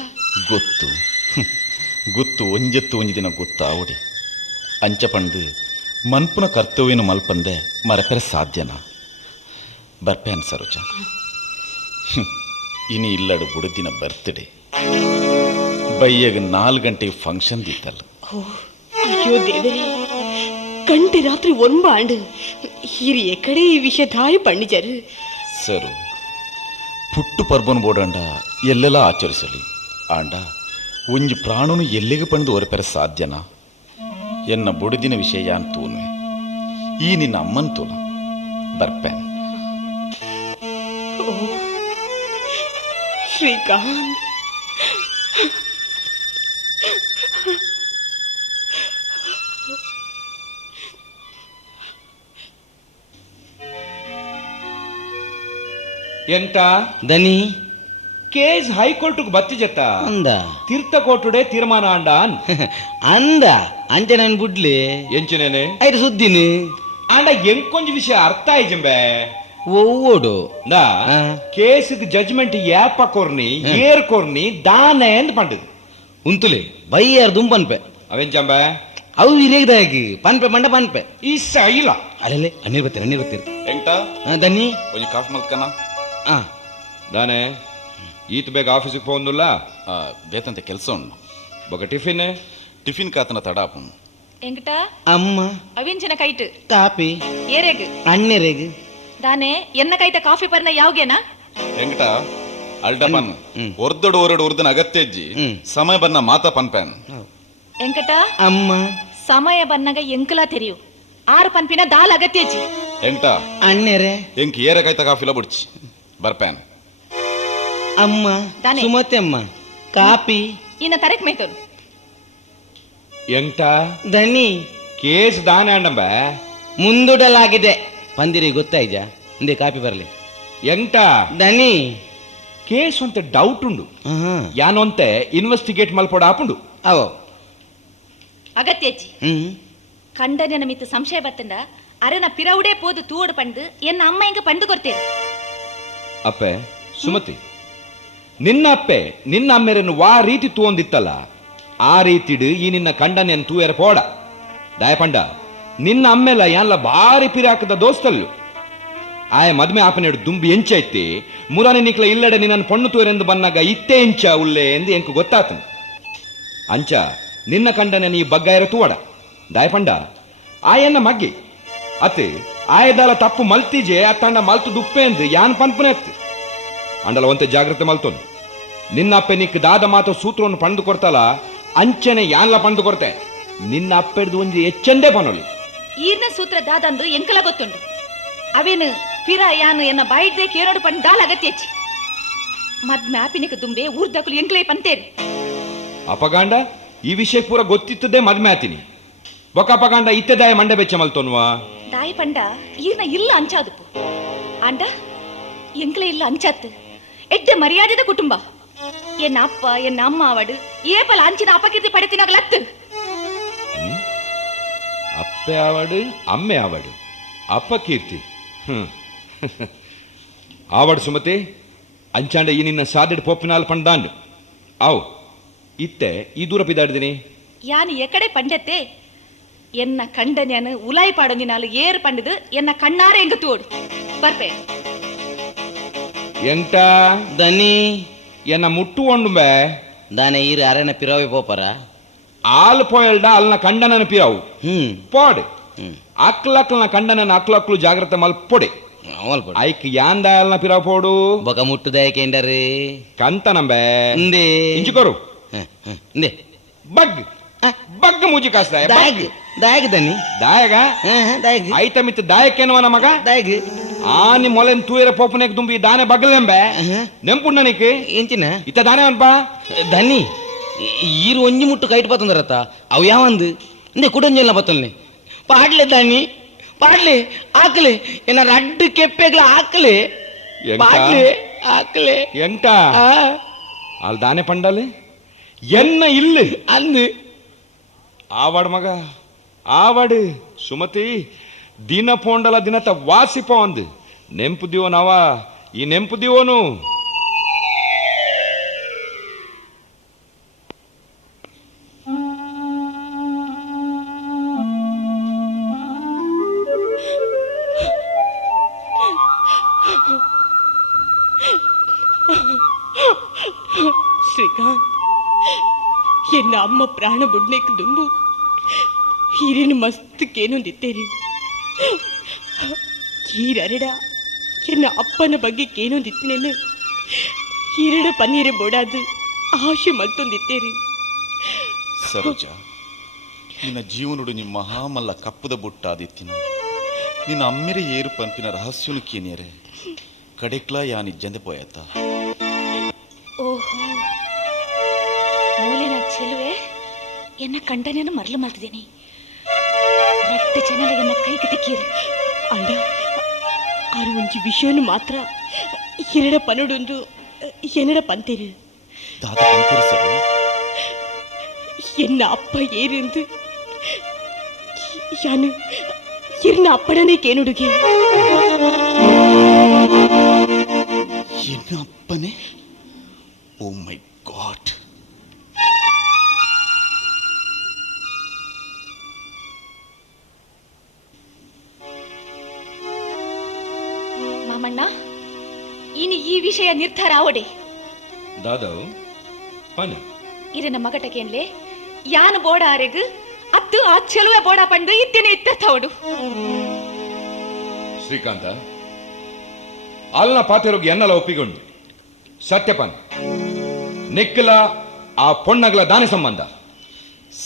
ಗೊತ್ತು ಒಂಜತ್ತು ಒಂಜಿ ದಿನ ಗೊತ್ತಾವಡಿ ಅಂಚ ಪಂಡು ಮನ್ಪುನ ಕರ್ತವ್ಯನು ಮಲ್ಪಂದೆ ಮರೆಪರೆ ಸಾಧ್ಯನಾ ಬರ್ಪೇನ್ ಸರೋಜ ಇನಿ ಇಲ್ಲಡು ಬುಡದಿನ ಬರ್ತ್ಡೇ ಬಯ್ಯಾಗ 4 ಗಂಟೆಗೆ ಫಂಕ್ಷನ್ ದಿತ್ತಲ್ಲ ಅಯ್ಯೋ ದೇವರೇ ಗಂಟೆ ರಾತ್ರಿ ಒಂಬಾಂಡು ಹಿರಿ ಎಕಡೆ ಈ ವಿಷಯ ದಾಯ ಪಂಡಿಜರು ಸರು ಪುಟ್ಟು ಪರ್ಬನ್ ಬೋಡಂಡ ಎಲ್ಲೆಲ್ಲ ಆಚರಿಸಲಿ ಆಂಡ ಒಂಜಿ ಪ್ರಾಣನು ಎಲ್ಲಿಗೆ ಪಂಡು ಹೊರಪೆರ ಸಾಧ್ಯನಾ ಎನ್ನ ಬುಡದಿನ ವಿಷಯ ಯಾನ್ ತೂನ್ವೆ ಈ ನಿನ್ನ ಅಮ್ಮನ್ ತೋಲ ಬರ್ಪೇನ್ ಶ್ರೀಕಾಂತ್ ಎಂತ ದನಿ ಕೇಸ್ ಹೈಕೋರ್ಟ್ಗೆ ಬತ್ತಿಜತ್ತ ಅಂದ ತೀರ್ಥ ಕೋರ್ಟುಡೆ ತೀರ್ಮಾನ ಆಂಡಾನ್ ಅಂದ ಅಂಚೆ ನಾನು ಬುಡ್ಲಿ ಎಂಚಿನೇನೆ ಐದು ಸುದ್ದಿನಿ ಆಂಡ ಎಂಕೊಂಜ ವಿಷಯ ಅರ್ಥ ಆಯ್ಜಂಬೆ ಓಡು ನಾ ಕೇಸಿಗೆ ಜಜ್ಮೆಂಟ್ ಯಾಪ ಕೊರ್ನಿ ಏರ್ ಕೊರ್ನಿ ದಾನೆ ಎಂದು ಪಂಡದು ಉಂತುಲೆ ಬೈಯಾರ ದುಂಪನ್ಪೆ ಅವೆಂಚಂಬೆ ಅವು ಇರೇಗ್ದಾಗಿ ಪನ್ಪೆ ಮಂಡ ಪನ್ಪೆ ಇಷ್ಟ ಇಲ್ಲ ಅಲ್ಲೇ ಅನ್ನೀರ್ ಬತ್ತೀರ ಎಂಟ ದನಿ ಒಂಜಿ ಕಾಫಿ ಮಲ್ಕನ ದಾನೆ ಈತ ಬೇಗ ಆಫೀಸಿಗೆ ಪೋಂದುಲ್ಲ ಬೇತಂತೆ ಕೆಲಸ ಉಂಡು ಬೊಕ ಟಿಫಿನ್ ಕಾತನ ತಡಾಪು ಎಂಕಟ ಅಮ್ಮ ಅವಿಂಚನ ಕೈಟ್ ಕಾಪಿ ಏರೆಗ್ ಅಣ್ಣೆರೆಗ್ ದಾನೆ ಎನ್ನ ಕೈತ ಕಾಫಿ ಪರ್ನ ಯಾವ್ಗೇನಾ ಎಂಗಟ ಅಲ್ಡಪನ್ ಒರ್ದೊಡು ಒರಡು ಉರ್ದನ ಅಗತ್ಯ ಇಜ್ಜಿ ಸಮಯ ಬನ್ನ ಮಾತಾ ಪನ್ಪೇನ್ ಎಂಕಟ ಅಮ್ಮ ಸಮಯ ಬನ್ನಗ ಎಂಕಲ ತೆರಿಯು 6 ಪನ್ಪಿನ ದಾಲ್ ಅಗತ್ಯಜಿ ಎಂಟ ಅಣ್ಣೆರೆ ಎಂಕ್ ಏರಕಾಯ್ತ ಕಾಫಿಲ ಬುಡ್ಚಿ ಬರ್ಪ್ಯಾನ್ ಅಮ್ಮ ದಾನೆ. ಸುಮತಿ ಅಮ್ಮ ಕಾಪಿ ಇನ್ನ ತರಕ್ ಮೇಯ್ತೋನು ಎಂಟ ದನಿ ಕೇಸ್ ದಾನೆ ಅಂಡಂಬ ಮುಂದೂಡಲಾಗಿದೆ ಪಂದಿರಿ ಗೊತ್ತಾಯ್ಜ ಹಿಂದೆ ಕಾಪಿ ಬರಲಿ ಎಂಟ ದನಿ ಕೇಸ್ ಅಂತ ಡೌಟ್ ಉಂಡು ಯಾನೊಂತೆ ಇನ್ವೆಸ್ಟಿಗೇಟ್ ಮಲ್ಪಡ ಆಪುಂಡು ಅವೋ ಅಗತ್ಯಜ್ಜಿ ಕಂಡನ ಮಿತ್ತು ಸಂಶಯ ಬತ್ತಂಡ ಅರೆನ ಪಿರವುಡೇ ಪೋದು ತೂವಡು ಪಂಡು ಎನ್ನ ಅಮ್ಮ ಇಂಗ ಪಂಡು ಕೊಡ್ತೇನೆ ಅಪ್ಪೆ ಸುಮತಿ ನಿನ್ನ ಅಪ್ಪೆ ನಿನ್ನ ಅಮ್ಮೆರನ್ನು ವಾ ರೀತಿ ತೂಂದಿತ್ತಲ್ಲ ಆ ರೀತಿಡು ಈ ನಿನ್ನ ಕಂಡನೆನ್ ತೂಯರ ಪೋಡ ದಯಪಂಡ ನಿನ್ನ ಅಮ್ಮೆಲ್ಲ ಯಾನ್ಲ ಬಾರಿ ಪಿರಾಕದ ದೋಸ್ತಲ್ಲು ಆಯ ಮದ್ಮೆ ಆಪನೆಡು ದುಂಬಿ ಎಂಚೈತಿ ಮುರಾನೆ ನಿಕ್ಲ ಇಲ್ಲಡೆ ನಿನ್ನನ್ನು ಪಣ್ಣು ತೂರೆಂದು ಬನ್ನಾಗ ಇತ್ತೆ ಎಂಚ ಉಲ್ಲೆ ಎಂದು ಎಂಕು ಗೊತ್ತಾತನು ಅಂಚ ನಿನ್ನ ಕಂಡನೆ ನೀ ಬಗ್ಗಾಯರ ತೂವಡ ದಯಪಂಡ ಆಯನ್ನ ಮಗ್ಗಿ ಅತ್ತೆ ಆಯದಾಲ ತಪ್ಪು ಮಲ್ತಿಜೆ ಅತ್ತಂಡ ಮಲ್ತು ದುಪ್ಪೆ ಎಂದು ಯಾನ್ ಪನ್ಪನೆ ಅತ್ತೆ ಅಂಡಲ ಒಂತೆ ಜಾಗ್ರತೆ ಮಲ್ತೋನು ನಿನ್ನ ಅಪ್ಪೆ ನಿಕ್ ದಾದ ಮಾತು ಸೂತ್ರವನ್ನು ಪಂಡು ಕೊಡ್ತಲ್ಲ ಅಂಚನೆ ಯಾನ್ಲ ಪಂಡು ಕೊಡ್ತೆ ನಿನ್ನ ಅಪ್ಪೆಡ್ದು ಒಂಜಿ ಎಚ್ಚಂದೇ ಪನೊಲಿ ಈರ್ನ ಸೂತ್ರ ದಾದಂದು ಎಂಕಲ ಗೊತ್ತುಂಡು ಅವೇನು ಪಿರ ಯಾನು ಎನ್ನ ಬಾಯಿಡ್ದೆ ಕೇರೋಡು ಪಂಡು ದಾಲ ಅಗತ್ಯಚ್ಚಿ ಮದ್ಮೆ ಆಪಿನಿಕ ದುಂಬೆ ಊರ್ದಕುಲು ಎಂಕ್ಲೈ ಪಂತೇರು ಅಪಗಾಂಡ ಈ ವಿಷಯ ಪೂರ ಗೊತ್ತಿತ್ತದೇ ಮದ್ಮೆ ಆತೀನಿ ಬೊಕ ಅಪಗಾಂಡ ಇತ್ತೆದಾಯ ಮಂಡೆ ಬೆಚ್ಚ ಮಲ್ತೋನ್ವಾ ದಾಯಿ ಪಂಡ ಈರ್ನ ಇಲ್ಲ ಅಂಚಾದುಪ್ಪು ಅಂಡ ಎಂಕ್ಲೆ ಇಲ್ಲ ಅಂಚಾತ್ತು ಎಡ್ಡೆ ಮರ್ಯಾದೆದ ಕುಟುಂಬ ಎನ್ನ ಅಪ್ಪ ಎನ್ನ ಅಮ್ಮ ಅವಡು ಏಪಲ ಅಂಚಿನ ಅಪಕೀರ್ತಿ ಪಡೆತಿನಾಗಲತ್ತು ಅಪ್ಪೆ ಆವಡು ಅಮ್ಮೆ ಆವಡು ಅಪ್ಪ ಕೀರ್ತಿ ಆವಡು ಸುಮತಿ ಅಂಚಾಂಡ ಈ ನಿನ್ನ ಸಾದಿಡ್ ಪೊಪ್ಪಿನಾಲ್ ಪಂಡಾಂಡು ಅವು ಇತ್ತೆ ಈ ದೂರ ಪಿದಾಡ್ದಿನಿ ಯಾನು ಎಕಡೆ ಪಂಡತೆ ಎನ್ನ ಕಂಡನ್ಯಾನು ಉಲಾಯಿ ಪಾಡೊಂದಿನಾಲು ಏರು ಪಂಡದು ಎನ್ನ ಕಣ್ಣಾರ ಎಂಗ ತೋಡು ಬರ್ಪೆ ಎಂಟ ದನಿ ಎನ್ನ ಮುಟ್ಟು ಒಂಡುಂಬೆ ದಾನೆ ಈರು ಅರೆನ ಪಿರವೆ ಪೋಪರ ಆಲ್ ಪೋಯಲ್ಡ ಅಲ್ನ ಕಂಡನನ ಪಿರಾವು ಪೋಡೆ ಅಕ್ಲಕ್ಲನ ಕಂಡನನ ಅಕ್ಲಕ್ಲು ಜಾಗ್ರತೆ ಮಲ್ಪೊಡೆ ಐಕ್ ಯಾಂದ ಅಲ್ನ ಪಿರಾವ್ ಪೋಡು ಬೊಕ ಮುಟ್ಟು ದಯಕೆಂಡರೆ ಕಂತನಂಬೆ ಇಂದೆ ಇಂಚಿಕೊರು ಇಂದೆ ಬಗ್ ಬಗ್ ಮೂಜಿ ಕಾಸ್ತಾಯ ದಾಯಗ್ ದಾಯಗ್ ದನಿ ದಾಯಗ ದಾಯಗ್ ಐತ ಮಿತ್ ದಾಯಕ್ಕೇನುವ ನಮಗ ದಾಯಗ್ ಆನಿ ಮೊಲೆನ್ ತೂಯರ ಪೋಪನೆಕ್ ದುಂಬಿ ದಾನೆ ಬಗ್ಲೆಂಬೆ ನೆಂಪುಂಡ ನಿಕ್ ಎಂಚಿನ ಇತ್ತ ದಾನೆ ಅನ್ಪ ದನಿ ಈರು ಒಂಜಿ ಮುಟ್ಟು ಕೈಟ್ ಬತ್ತಂದರತ್ತ ಅವು ಯಾವಂದು ಇಂದೆ ಕುಡಂಜೆಲ್ಲ ಬತ್ತಲ್ನೆ ಪಾಡ್ಲೆ ದನಿ ಪಾಡ್ಲೆ ಆಕಲೆ ಏನ ರಡ್ಡು ಕೆಪ್ಪೆಗ್ಲ ಆಕಲೆ ಪಾಡ್ಲೆ ಆಕಲೆ ಎಂಟ ಅಲ್ ದಾನೆ ಪಂಡಲೆ ಎನ್ನ ಇಲ್ಲಿ ಅಂದು ಆವಾಡ್ ಮಗ ಆವಾಡು ಸುಮತಿ ದಿನ ಪೋಂಡಲ ದಿನತ ವಾಸಿಪ ಒಂದು ನೆಂಪು ದಿವೋನವ ಈ ನೆಂಪು ದಿವೋನು ಶ್ರೀಕಾಂತ್ ಎನ್ನ ಅಮ್ಮ ಪ್ರಾಣ ಬುಡ್ನೇಕ್ ದುಂಬು ಹಿರಿನ ಮಸ್ತ್ ಕೇನೊಂದಿತ್ತೇರಿ ಹೀರರಡ ಎನ್ನ ಅಪ್ಪನ ಬಗ್ಗೆ ಕೇನೊಂದಿತ್ತೇನು ಹಿರಡ ಪನ್ನೀರೆ ಬೋಡಾದು ಆಶೆ ಮತ್ತೊಂದಿತ್ತೇರಿ ಸರೋಜ ನಿನ್ನ ಜೀವನುಡು ನಿಮ್ಮ ಮಹಾಮಲ್ಲ ಕಪ್ಪದ ಬುಟ್ಟಾದಿತ್ತಿನ ನಿನ್ನ ಅಮ್ಮೆರೆ ಏರು ಪಂಪಿನ ರಹಸ್ಯನು ಕೇನಿಯರೆ ಕಡೆಕ್ಲ ಯಾನಿಜ್ಜಂದೆ ಪೋಯತ್ತ ಓಹೋ ಮೂಲೆನ ಚೆಲುವೆ ಎನ್ನ ಕಂಡನೇನು ಮರಳು ಮಾಡ್ತಿದ್ದೀನಿ ರಟ್ಟು ಜನಲ ಎನ್ನ ಕೈಗೆ ತಿಕ್ಕೀರು ಅಂಡ ಆರು ಒಂಜಿ ವಿಷಯನು ಮಾತ್ರ ಎರಡ ಪನೊಡೊಂದು ಎನ್ನಡ ಪಂತೇರು ದಾದ ಪಂಪರು ಸರು ಎನ್ನ ಅಪ್ಪ ಏರೆಂದು ಯಾನು ಎನ್ನ ಅಪ್ಪಡನೇ ಕೇನುಡುಗೆ ಎನ್ನ ಅಪ್ಪನೇ ಓ ಮೈ ಗಾಡ್ ಮಾಮಣ್ಣ ಇನ್ನು ಈ ವಿಷಯ ನಿರ್ಧಾರ ಅವಡೆ ದಾದವ್ ಪನ ಇರನ ಮಗಟಕೇನ್ಲೆ ಯಾನ್ ಬೋಡ ಆರೆಗ್ ಅತ್ತು ಆ ಚೆಲುವೆ ಬೋಡ ಪಂಡು ಇತ್ತೇನೆ ಇತ್ತವಡು ಶ್ರೀಕಾಂತ ಅಲ್ನ ಪಾತೆರೋಗಿ ಎನ್ನಲ ಒಪ್ಪಿಕೊಂಡು ಸತ್ಯಪನ್ ನಿಕ್ಕಲ ಆ ಪೊಣ್ಣಗಲ ದಾನಿ ಸಂಬಂಧ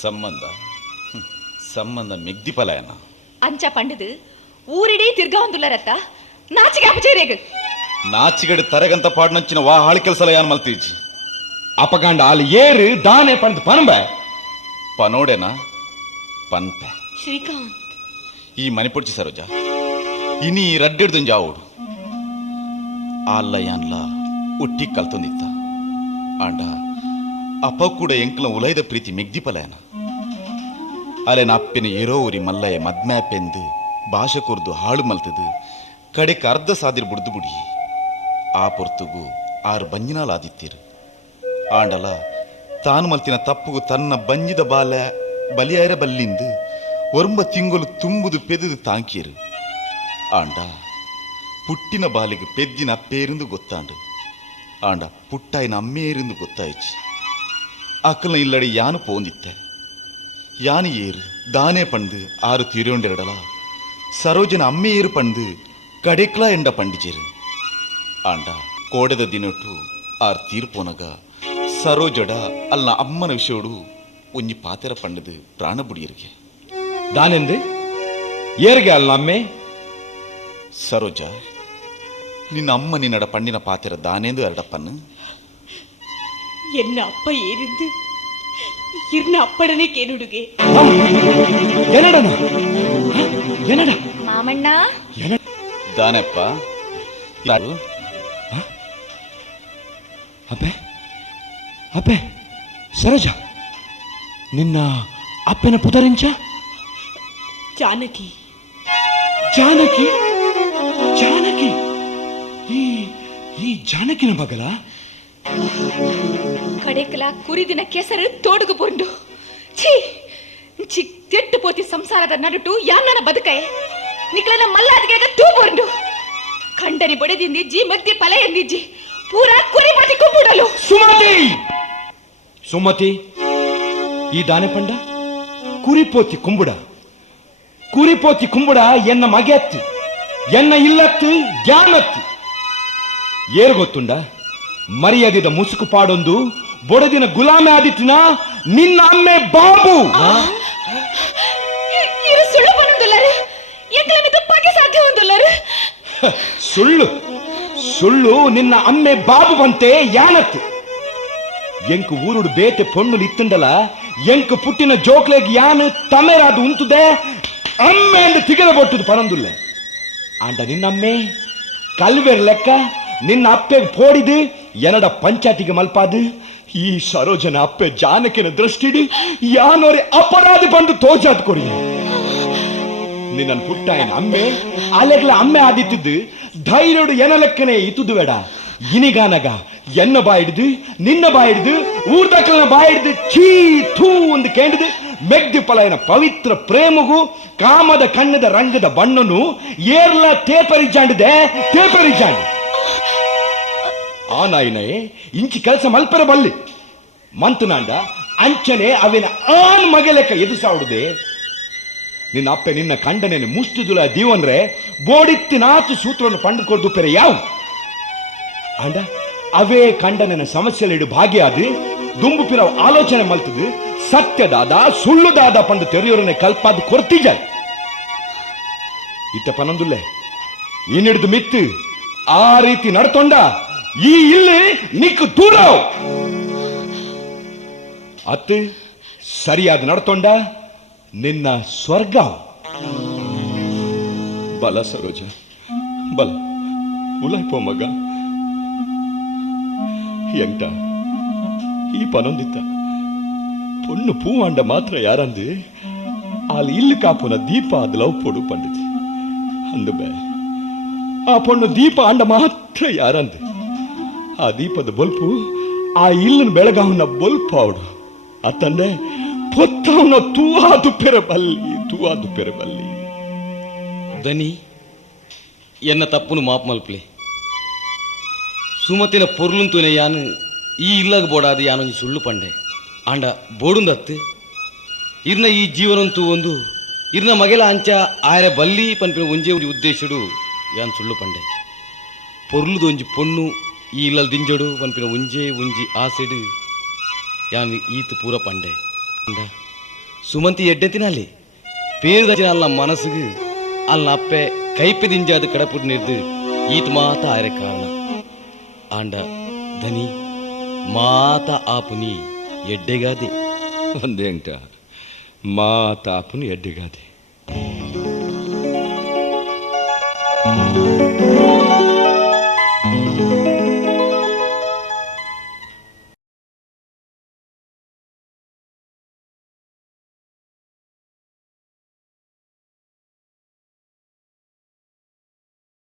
ಸಂಬಂಧ ಸಂಬಂಧ ಮಿಗ್ದಿ ಪಲಾಯನ ಅಂಚ ಪಂಡದು ಊರಿಡೀ ತಿರ್ಗಾ ಒಂದುಲ್ಲರತ್ತ ನಾಚಿಗೆ ಅಪಚೇರೇಗ ನಾಚಿಗಡೆ ತರಗಂತ ಪಾಡ್ನಂಚಿನ ವಾ ಹಾಳಿ ಕೆಲಸ ಯಾನ್ ಮಲ್ತೀಜಿ ಅಪಗಂಡ ಅಲ್ಲಿ ಏರು ದಾನೆ ಪಂದ್ ಪನಂಬ ಪನೋಡೆನಾ ಪನ್ಪೆ ಶ್ರೀಕಾಂತ್ ಈ ಮನೆ ಪೊಡ್ಚಿ ಸರೋಜ ಇನಿ ರಡ್ಡಿಡ್ದು ಜಾವುಡು ಆಲ್ಲ ಯಾನ್ಲ ಉಟ್ಟಿ ಕಲ್ತೊಂದಿತ್ತ ಆಂಡ ಅಪ್ಪ ಕೂಡ ಎಂಕ್ಲ ಉಲೈದ ಪ್ರೀತಿ ಮೆಗ್ದಿಪಲಯನ ಅಲೆನ ಅಪ್ಪೆನ ಏರೋ ಊರಿ ಮಲ್ಲಯ್ಯ ಮದ್ಮ್ಯಾಪೆಂದು ಭಾಷೆ ಕೊರ್ದು ಹಾಳು ಮಲ್ತದು ಕಡೆಕ್ ಅರ್ಧ ಸಾದಿರ್ ಬುಡ್ದು ಬುಡಿ ಆ ಪೊರ್ತುಗು ಆರು ಬಂಜಿನಾಲ್ ಆದಿತ್ತೀರು ಆಂಡಲ ತಾನು ಮಲ್ತಿನ ತಪ್ಪುಗು ತನ್ನ ಬಂಜಿದ ಬಾಲ ಬಲಿಯಾರ ಬಲ್ಲಿಂದು ಒರ್ಂಬ ತಿಂಗಳು ತುಂಬುದು ಪೆದುದು ತಾಂಕೀರು ಆಂಡ ಪುಟ್ಟಿನ ಬಾಲಿಗೆ ಪೆದ್ದಿನ ಅಪ್ಪೇರಿಂದ ಗೊತ್ತಾಂಡು ಆಂಡ ಪುಟ್ಟಾಯಿನ ಅಮ್ಮೇರಿಂದ ಗೊತ್ತಾಯ್ಚಿ ಅಕ್ಕಲ್ನ ಇಲ್ಲಡೆ ಯಾನು ಪೋಂದಿತ್ತೆ ಯಾನು ಏರು ದಾನೆ ಪಂಡು ಆರು ತೀರೋಂಡೆರಡಲ ಸರೋಜನ ಅಮ್ಮೇರು ಪಂಡು ಕಡೆಕ್ಲಾ ಎಂಡ ಪಂಡಿಜೇರು ಆಂಡ ಕೋಡೆದ ದಿನೊಟ್ಟು ಆರು ತೀರ್ಪೋನಗ ಸರೋಜಡ ಅಲ್ಲ ಅಮ್ಮನ ವಿಷಯೋಡು ಒಂಜಿ ಪಾತೆರ ಪಂಡದು ಪ್ರಾಣ ಬುಡಿಯರಿಗೆ ದಾನೆಂದು ಏರ್ಗೆ ಅಲ್ಲ ಅಮ್ಮೆ ಸರೋಜ ನಿನ್ನ ಅಮ್ಮ ನಿನ್ನಡ ಪಂಡಿನ ಪಾತೆರ ದಾನೇಂದು ಎರಡಪ್ಪನ್ನು ಎನ್ನ ಅಪ್ಪ ಏರಿದ್ದು ಇರ್ನ ಅಪ್ಪಡನೆ ಕೇನುಡುಗೆ ಏನಡನ ಏನಡ ಮಾಮಣ್ಣ ದಾನೆಪ್ಪ ಯಾರು ಅಪ್ಪೆ ಅಪ್ಪೆ ಸರೋಜ ನಿನ್ನ ಅಪ್ಪನ ಪುದರಿಂಚ ಜಾನಕಿ ಜಾನಕಿ ಜಾನಕಿ ಈ ಈ ಜಾನಕಿನ ಮಗಳ ಕಡೆಕಲ ಕುರಿದಿನ ಕೆಸರು ತೋಡುಗು ಪುಂಡು ಛೀ ಛಿ ತೆಟ್ಟು ಪೋತಿ ಸಂಸಾರದ ನಡುಟು ಯಾನ್ನ ಬದುಕೈ ನಿಕ್ಲನ ಮಲ್ಲಾದಿಗೆ ತೂ ಪುಂಡು ಕಂಡನಿ ಬೊಡೆದಿಂದಿಜ್ಜಿ ಮಗ್ದಿ ಪಲ ಎಂದಿಜ್ಜಿ ಪೂರಾ ಕುರಿ ಮತಿ ಕುಂಬಿಡಲು ಸುಮತಿ ಸುಮತಿ ಈ ದಾನೆ ಪಂಡ ಕುರಿಪೋತಿ ಕುಂಬುಡ ಎನ್ನ ಮಗೆತ್ತು ಎನ್ನ ಇಲ್ಲತ್ತು ಜ್ಞಾನತ್ತು ಏರು ಗೊತ್ತುಂಡ ಮರ್ಯಾದಿದ ಮುಸುಕು ಪಾಡೊಂದು ಬೊಡದಿನ ಗುಲಾಮೆ ಆದಿತ್ತಿನ ನಿನ್ನ ಅಮ್ಮೆ ಬಾಬು ಸುಳ್ಳು ಬನ್ನೊಂದುಲ್ಲರು ಎಂಕಲ ಮಿತ ಪಾಕೆ ಸಾಧ್ಯ ಒಂದುಲ್ಲರು ಸುಳ್ಳು ಸುಳ್ಳು ನಿನ್ನ ಅಮ್ಮೆ ಬಾಬು ಬಂತೆ ಯಾನತ್ತು ಎಂಕು ಊರುಡು ಬೇತೆ ಪೊಣ್ಣುಲು ಇತ್ತುಂಡಲ ಎಂಕು ಪುಟ್ಟಿನ ಜೋಕ್ಲೆಗ್ ಯಾನು ತಮೆರಾದು ಉಂತುದೆ ಅಮ್ಮೆ ಎಂದು ತಿಗದ ಬೊಟ್ಟುದು ಪರಂದುಲ್ಲೆ ಆಂಡ ನಿನ್ನಮ್ಮೆ ಕಲ್ವೆರ್ ಲೆಕ್ಕ ನಿನ್ನ ಅಪ್ಪೆಗೆ ಪೋಡಿದು ಎನಡ ಪಂಚಾಯತಿಗೆ ಮಲ್ಪಾದು ಈ ಸರೋಜನ ಅಪ್ಪೆ ಜಾನಕಿನ ದೃಷ್ಟಿಡಿ ಯಾನೋರೆ ಅಪರಾಧಿ ಬಂದು ತೋಜಾದ್ ಕೊಡಿ ನಿನ್ನ ಪುಟ್ಟಾಯನ ಅಮ್ಮೆ ಅಲೆಗ್ಲ ಅಮ್ಮೆ ಆದಿತ್ತಿದ್ದು ಧೈರ್ಯಡು ಎನ ಲೆಕ್ಕನೆ ಇತ್ತುದು ಬೇಡ ಇನಿಗಾನಗ ಎನ್ನ ಬಾಯಿಡ್ದು ನಿನ್ನ ಬಾಯಿಡ್ದು ಊರ್ದಕ್ಕಲನ ಬಾಯಿಡ್ದು ಛೀ ಥೂ ಒಂದು ಕೇಂದ್ರದು ಮೆಗ್ದಿ ಪಲಾಯನ ಪವಿತ್ರ ಪ್ರೇಮಗೂ ಕಾಮದ ಕಣ್ಣದ ರಂಗದ ಬಣ್ಣನು ಏರ್ಲ ತೇಪರಿಜಾಂಡಿದೆ ತೇಪರಿಜಾಂಡ್ ಆ ನಾಯಿನಯೇ ಇಂಚಿ ಕೆಲಸ ಮಲ್ಪರ ಬಲ್ಲಿ ಮಂತುನಾಂಡ ಅಂಚನೆ ಅವಿನ ಆನ್ ಮಗೆ ಲೆಕ್ಕ ಎದುಸಾವುದೇ ನಿನ್ನ ಅಪ್ಪೆ ನಿನ್ನ ಕಂಡನೇನೆ ಮುಷ್ಟಿದುಲ ದೀವನ್ರೆ ಬೋಡಿತ್ತಿ ನಾತು ಸೂತ್ರವನ್ನು ಪಂಡುಕೊಡ್ದು ಪೆರೆ ಯಾವು ಅಂಡ ಅವೇ ಕಂಡನ ಸಮಸ್ಯೆಲಿಡು ಭಾಗಿಯಾದಿ ದುಂಬು ಪಿರವ ಆಲೋಚನೆ ಮಲ್ತದು ಸತ್ಯದಾದ ಸುಳ್ಳುದಾದ ಪಂಡು ತೆರೆಯೋರನೆ ಕಲ್ಪಾದ ಕೊರ್ತಿಜ ಇತ್ತ ಪನೊಂದುಲ್ಲೆ ಇನ್ನಿಡ್ದು ಮಿತ್ತು ಆ ರೀತಿ ನಡ್ತೊಂಡ ಈ ಇಲ್ಲಿ ನಿಕ್ಕು ದೂರ ಅತ್ತು ಸರಿಯಾದ ನಡ್ತೊಂಡ ನಿನ್ನ ಸ್ವರ್ಗ ಬಲ ಸರೋಜ ಬಲ ಉಲಾಯ್ಪೋ ಮಗ ಎಂಟ ಈ ಪನೊಂದಿತ್ತ பொண்ணு பூவாண்ட மாத்திர யாராந்து ஆள் இல்லு காப்புன தீபா அதுல பொடு பண்டுச்சு அந்த ಆ பொண்ணு ದೀಪ ಅಂಡ ಮಾತ್ರ ಯಾರಂದು ಆ ದೀಪದ ಬಲ್ಪು ಆ ಇಲ್ಲನ ಬೆಳಗಾವನ ಬಲ್ಪು ಅವಡು ಅತ್ತಂದೆ ಪೊತ್ತವನ ತೂವಾದು ಪೆರಬಲ್ಲಿ ದನಿ ಎನ್ನ ತಪ್ಪುನು ಮಾಪ್ ಮಲ್ಪಲೆ ಸುಮತಿನ ಪೊರ್ಲುಂತುನೆ ಯಾನು ಈ ಇಲ್ಲಗ ಬೋಡಾದ ಯಾನೊಂದು ಸುಳ್ಳು ಪಂಡೆ ಆಂಡ ಬೋಡುಂದತ್ತು ಇರ್ನ ಈ ಜೀವನಂತೂ ಒಂದು ಇರ್ನ ಮಗೆಲ ಅಂಚ ಆಯರ ಬಲ್ಲಿ ಪನ್ಪಿನ ಒಂಜೆ ಉದ್ದೇಶಡು ಯಾನ್ ಸುಳ್ಳು ಪಂಡೆ ಪೊರ್ಲುದು ಒಂಜಿ ಪೊಣ್ಣು ಈ ಇಲ್ಲಲ್ ದಿಂಜಡು ಪನ್ಪಿನ ಒಂಜಿ ಆಸೆಡು ಯಾನ್ ಈತು ಪೂರ ಪಂಡೆ ಅಂಡ ಸುಮಂತಿ ಎಡ್ಡೆತಿನಲ್ಲಿ ಪೇರುದ ಅಲ್ಲ ಮನಸ್ಸಿಗೆ ಅಲ್ಲ ಅಪ್ಪೆ ಕೈಪೆದಿಂಜಾದ ಕಡಪುಡ್ ನಿರ್ದು ಈತ್ ಮಾತ ಆರೆ ಕಾರಣ ಆಂಡ ಧನಿ ಮಾತ ಆಪುನಿ ಎಡ್ಡೆಗಾದೆ ಒಂದೇಂಟ ಮಾತಾಪುನಿ ಎಡ್ಡೆಗಾದೆ